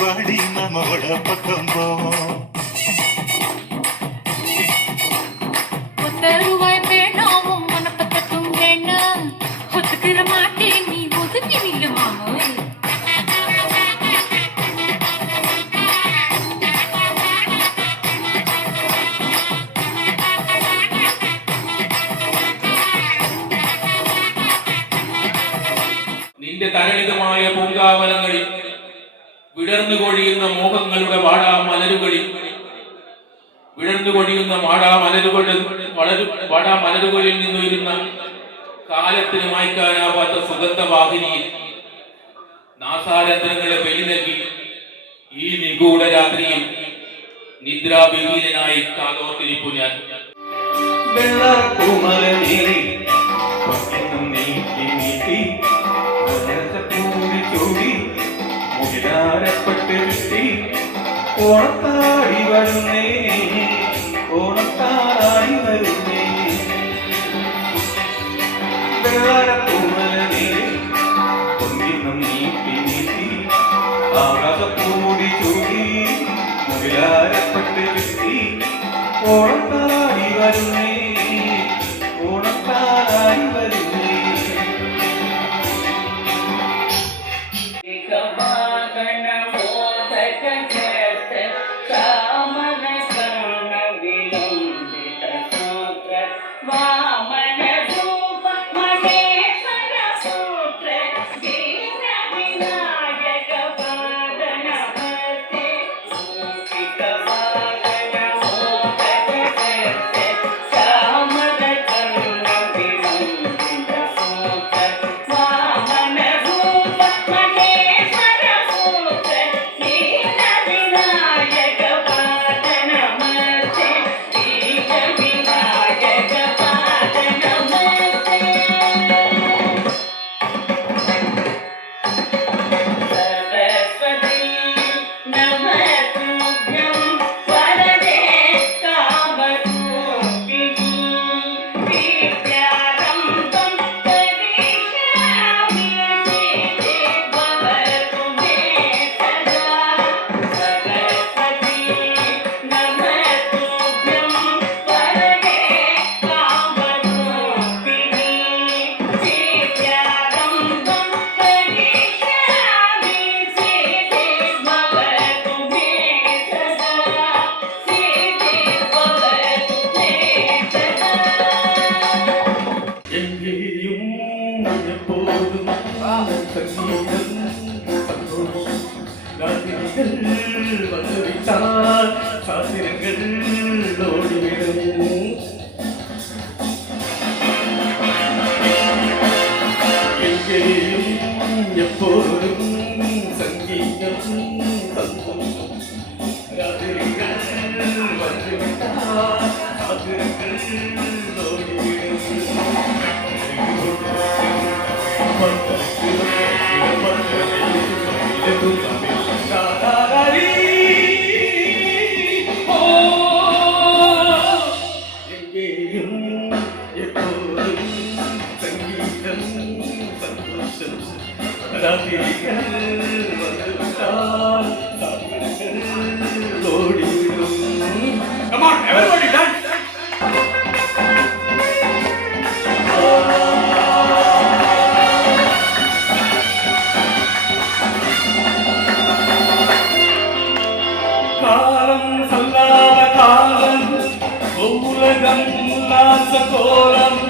வாடி நம்மோட பக்கம் போவோம் ரூபாய் வேணாவும் மனப்பத்தட்டும் வேணாம் ஒத்துக்கிற மாட்டேன் நீ ஒதுக்கி நில்லுமாமோ നിന്റെ തരളിതമായ പൂങ്കാവനങ്ങളിൽ വിടർന്നു കൊഴിയുന്ന മോഹങ്ങളുടെ വാടാമലരുകളിൽ വിടർന്നു കൊഴിയുന്ന വാടാമലരുകളിൽ നിന്നുയരുന്ന കാലത്തിന് മായ്ക്കാനാവാത്ത സുഗന്ധവാഹിനിയിൽ നാസാരന്ധ്രങ്ങളെ ബലി നൽകി ഈ നിഗൂഢ രാത്രിയിൽ നിദ്രാവിഹീനനായി കാതോർത്തിരിപ്പു ഞാൻ. ഓണത്താടി വരുന്നേ ഓണത്താടി വരുന്നേ വെള്ളാരപ്പൂമലേ പൊന്നിനം നീട്ടി നീട്ടി ആകാശപ്പൂടി ചൂടി മുകിലാരപ്പെട്ട് വിട്ടി ഓണത്താടി വരുന്നേ ഓണത്താടി വരുന്നേ Bye. ராத்திரங்கள் ஓடிவிடும். எங்கேயும் எப்போதும் சங்கீதம் சந்தோஷம். ராத்திரிகள் வந்துவிட்டால் ராத்திரங்கள் ஓடிவிடும். எங்கேயும் எப்போதும் சங்கீதம் சந்தோஷம். ராத்திரிகள் வந்துவிட்டால் ராத்திரங்கள் ஓடிவிடும். Come on, everybody dance. காலம் சல்லாத காலம் உலகம் உல்லாச கோலம்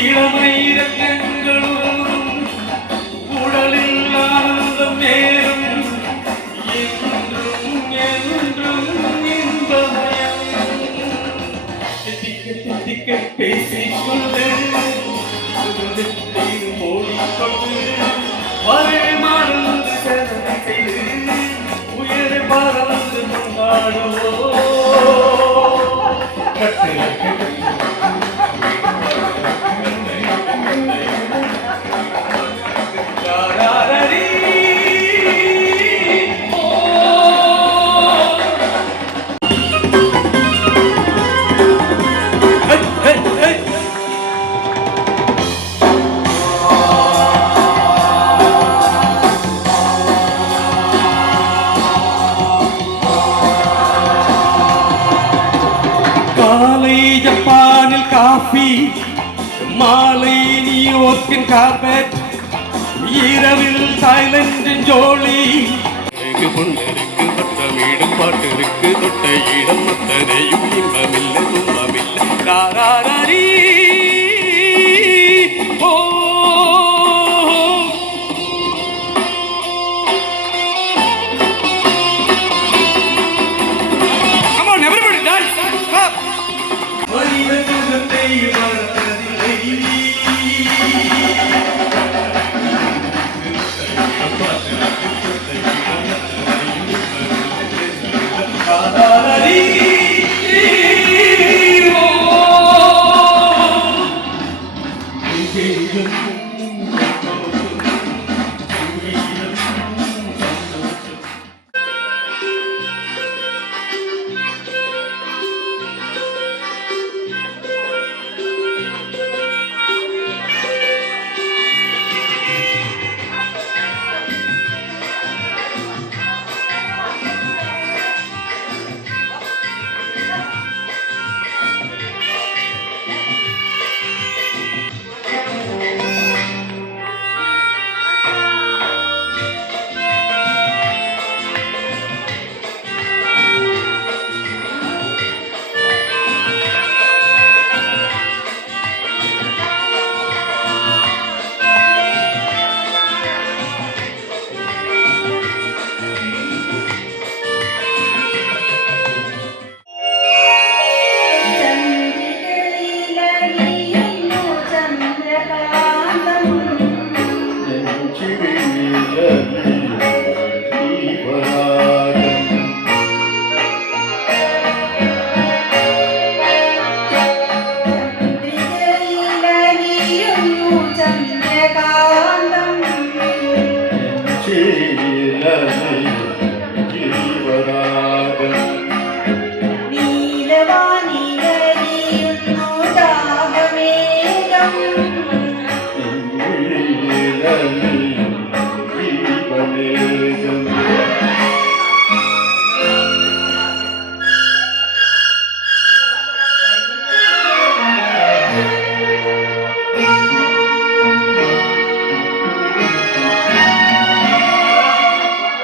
இளமை ரத்தங்களும் உடலில் ஆனந்தம் நேரும் என்றும் என்றும் இன்பமயம். தித்திக்க தித்திக்க பேசிக்கொண்டு ஓடிக்கொண்டு வரை மறந்து சேவை செய்து உயரை பறந்து கொண்டாடுவோம். காலை ஜப்பானில் காஃபி, மாலை நியூயார்க்கின் கார்பெட், இரவில் தாய்லாந்தின் ஜோலி. பொண்ணிருக்கு வட்டமீடும் பாட்டிருக்கு தொட்ட இடம் மத்தனையும் இன்பமில்லை துன்பமில்லை. காராரி ஓ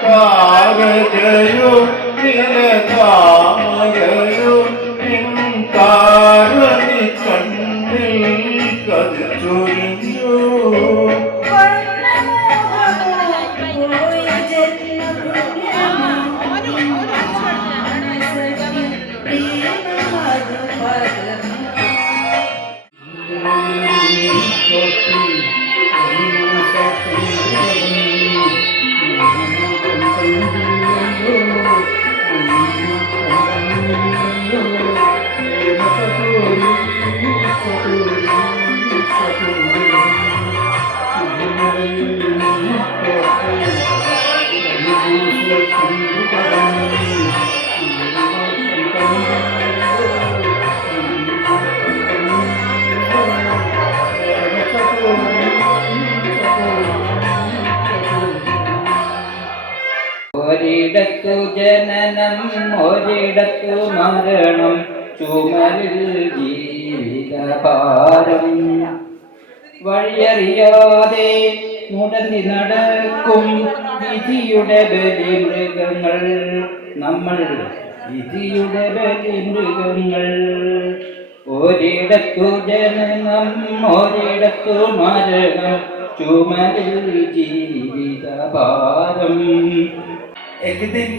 താരകയോ താമരയോ താരണി കണ്ണിൽ കതിച്ചൊരിഞ്ഞു ഒരിടത്തു മരണം ചുമലിൽ ജീവിതഭാരം വഴിയറിയാതെ മുടന്തി നടക്കും വിധിയുടെ ബലിമൃഗങ്ങൾ നമ്മൾ വിധിയുടെ ബലിമൃഗങ്ങൾ ഒരിടത്തു ജനനം ഒരിടത്തു മരണം ചുമലിൽ ജീവിതഭാരം एक दिन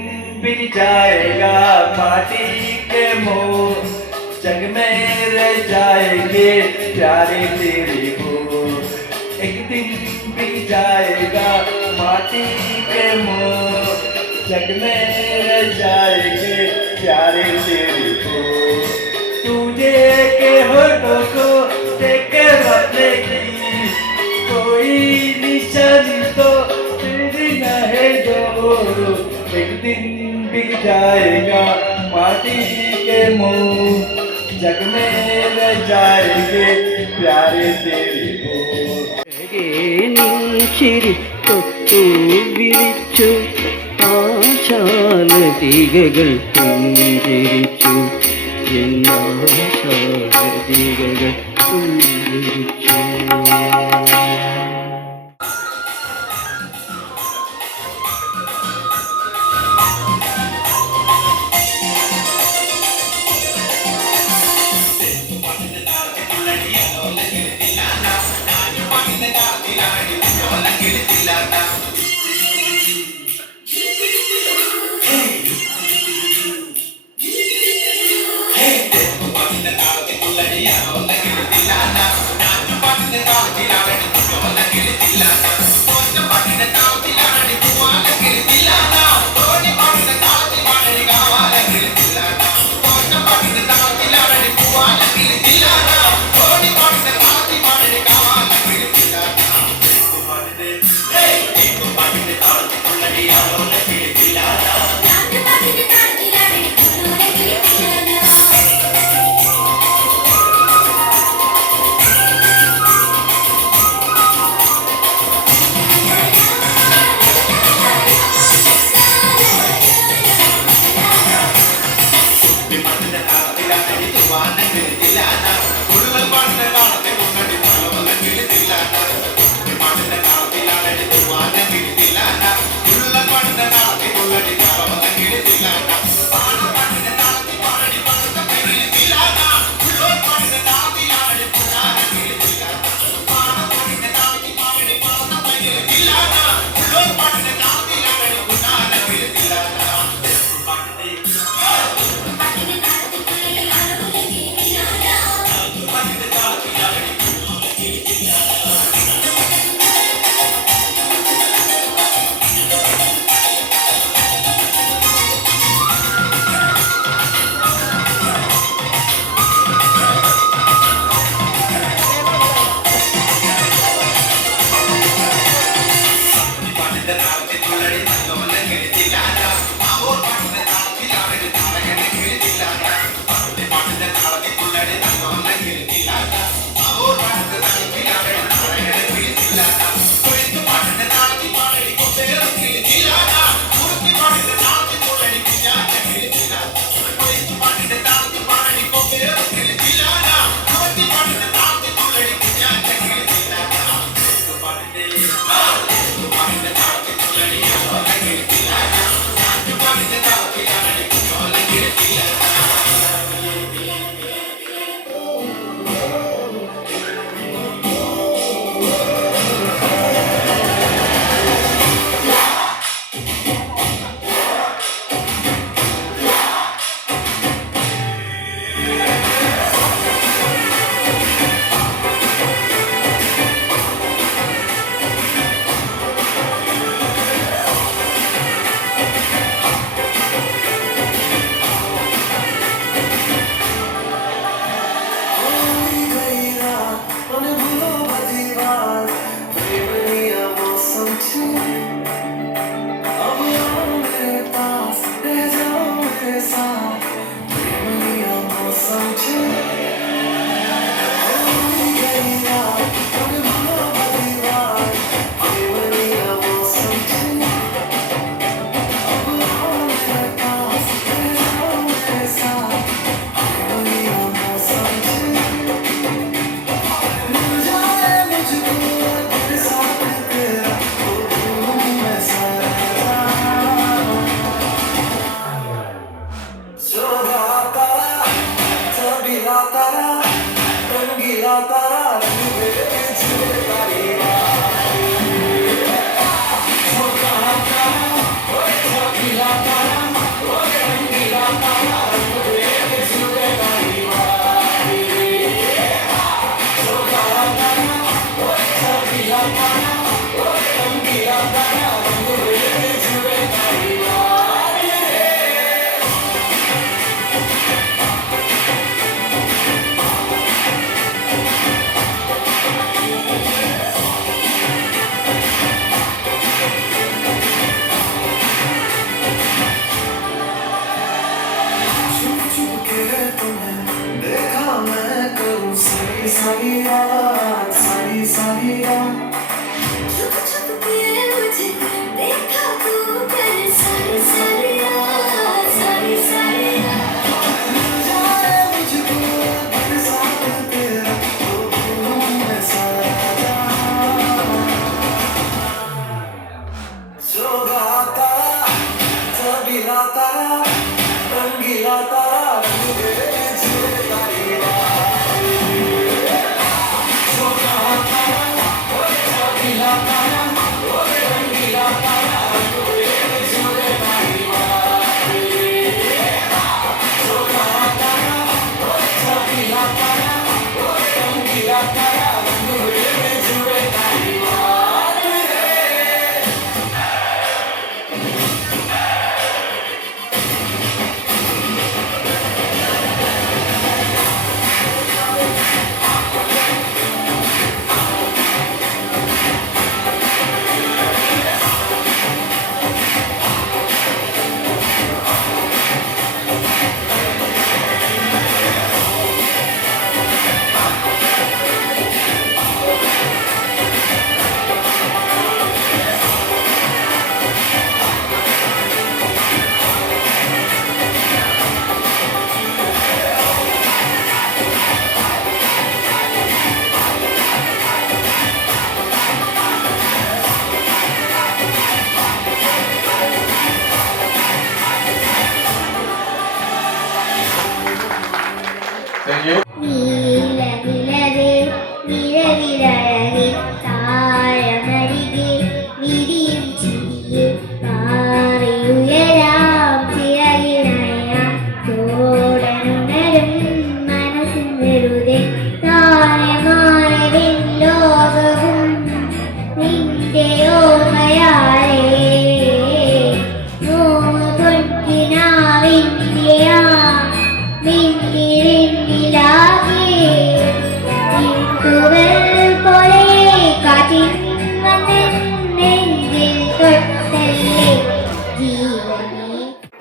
बिक जाएगा माटी के मोह जग में रह जाएंगे प्यारे तेरे हो एक दिन बिक जाएगा माटी के मोह जग में रह जाएंगे प्यारे तेरे हो तुझे के होठों को देख बदलेगी कोई निशानी तो तेरी न है जो एक दिन बिक जाएगा माटी के मुंह जग में रह जाएंगे प्यारे तेरे को ചിരി തൊട്ടു വിളിച്ചു ആശാലതികകൾ പുഞ്ചിരിച്ചു എന്നാശാലതികകൾ പുഞ്ചിരിച്ചു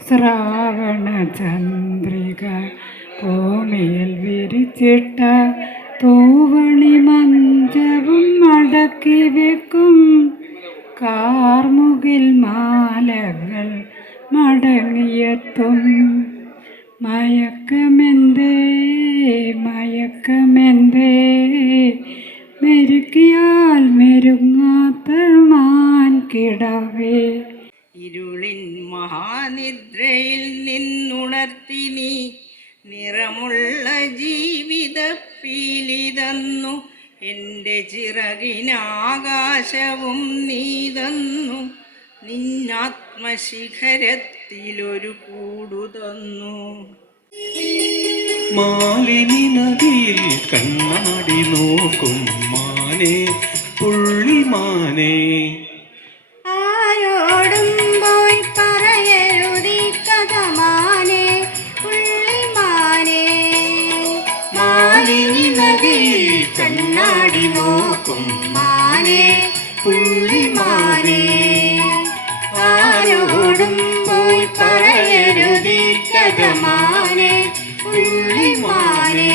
ശ്രാവണ ചന്ദ്രിക ഭൂമിയിൽ വിരിച്ചിട്ട തൂവണി മഞ്ചവും മടക്കി വെക്കും കാർമുകിൽ മാലകൾ മടങ്ങിയെത്തും മയക്കമെന്തേ മയക്കമെന്തേ മെരുക്കിയാൽ മെരുങ്ങാത്ത മാൻകിടവേ ഇരുളിൻ മഹാനിദ്രയിൽ നിന്നുണർത്തി നീ നിറമുള്ള ജീവിതപ്പീലി തന്നു എൻ്റെ ചിറകിനാകാശവും നീ തന്നു നിന്നാത്മശിഖരത്തിലൊരു കൂടു തന്നു മാലിനി നദിയിൽ കണ്ണാടി നോക്കും മാനേ പുള്ളിമാനേ ആരോടും പോയി പറയരുതീ കഥ മാനേ പുള്ളിമാനേ മാലിനി നദിയിൽ കണ്ണാടി നോക്കും മാനേ പുള്ളിമാനേ ആരോടും പോയി പറയരുതീ കഥ മാനേ പുള്ളിമാനേ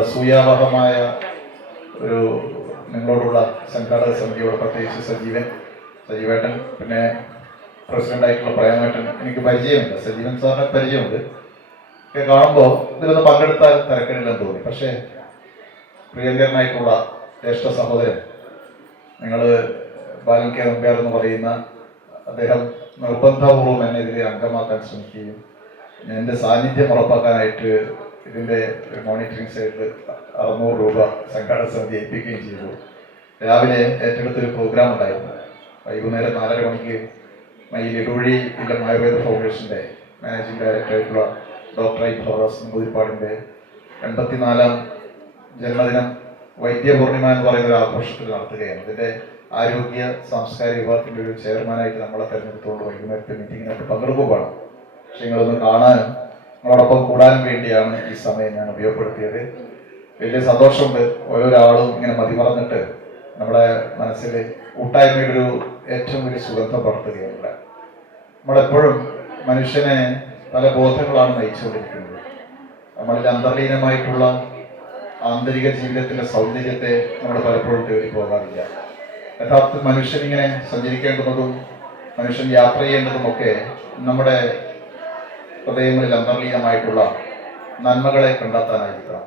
അസൂയാവഹമായ ഒരു നിങ്ങളോടുള്ള സംഘാടക സമിതിയോട് പ്രത്യേകിച്ച് സജീവേട്ടൻ പിന്നെ പ്രസിഡൻ്റായിട്ടുള്ള പ്രേമേട്ടൻ എനിക്ക് പരിചയമുണ്ട്. സജീവൻ സാറിനെ പരിചയമുണ്ട്. ഒക്കെ കാണുമ്പോൾ ഇതിലൊന്ന് പങ്കെടുത്താൽ തിരക്കില്ലെന്ന് തോന്നി. പക്ഷേ പ്രിയങ്കരനായിട്ടുള്ള ജ്യേഷ്ഠ സഹോദരൻ, നിങ്ങൾ ബാലൻ കെ നമ്പ്യാർ എന്ന് പറയുന്ന അദ്ദേഹം നിർബന്ധപൂർവ്വം എന്നെ ഇതിൽ അംഗമാക്കാൻ ശ്രമിക്കുകയും എൻ്റെ സാന്നിധ്യം ഉറപ്പാക്കാനായിട്ട് ഇതിൻ്റെ മോണിറ്ററിംഗ് സൈഡിൽ 600 രൂപ സംഘാടക സമിതി ഏൽപ്പിക്കുകയും ചെയ്തു. രാവിലെ ഏറ്റെടുത്തൊരു പ്രോഗ്രാം ഉണ്ടായിരുന്നു. വൈകുന്നേരം 4:30 മണിക്ക് ഈ ലിഡുവഴി ഇല്ലം ആയുർവേദ ഫൗണ്ടേഷൻ്റെ മാനേജിംഗ് ഡയറക്ടറായിട്ടുള്ള ഡോക്ടർ ഐ ഫ്ലോറസ് നമ്പൂതിരിപ്പാടിൻ്റെ 84ാം ജന്മദിനം വൈദ്യപൂർണിമ എന്ന് പറയുന്ന ഒരു ആഘോഷത്തിൽ നടത്തുകയാണ്. ഇതിൻ്റെ ആരോഗ്യ സാംസ്കാരിക വിഭാഗത്തിൻ്റെ ഒരു ചെയർമാനായിട്ട് നമ്മളെ തെരഞ്ഞെടുത്തുകൊണ്ട് വൈകുന്നേരത്തെ മീറ്റിങ്ങിനായിട്ട് പങ്കെടുക്കുകയാണ്. പക്ഷെ നിങ്ങളൊന്ന് കാണാനും നിങ്ങളോടൊപ്പം കൂടാനും വേണ്ടിയാണ് ഈ സമയം ഞാൻ ഉപയോഗപ്പെടുത്തിയത്. വലിയ സന്തോഷമുണ്ട്. ഓരോരാളും ഇങ്ങനെ മതിമറന്നിട്ട് നമ്മുടെ മനസ്സിൽ കൂട്ടായ്മയുടെ ഒരു ഏറ്റവും വലിയ സുഗന്ധം പടർത്തുകയാണ്. നമ്മളെപ്പോഴും മനുഷ്യനെ പല ബോധങ്ങളാണ് നയിച്ചുകൊണ്ടിരിക്കുന്നത്. നമ്മളിൽ അന്തർലീനമായിട്ടുള്ള ആന്തരിക ജീവിതത്തിൻ്റെ സൗന്ദര്യത്തെ നമ്മൾ പലപ്പോഴും തേടി പോകാറില്ല. യഥാർത്ഥത്തിൽ മനുഷ്യനിങ്ങനെ സഞ്ചരിക്കേണ്ടുന്നതും മനുഷ്യൻ യാത്ര ചെയ്യേണ്ടതുമൊക്കെ നമ്മുടെ ഹൃദയങ്ങളിൽ അന്തർലീനമായിട്ടുള്ള നന്മകളെ കണ്ടെത്താനായിരിക്കണം.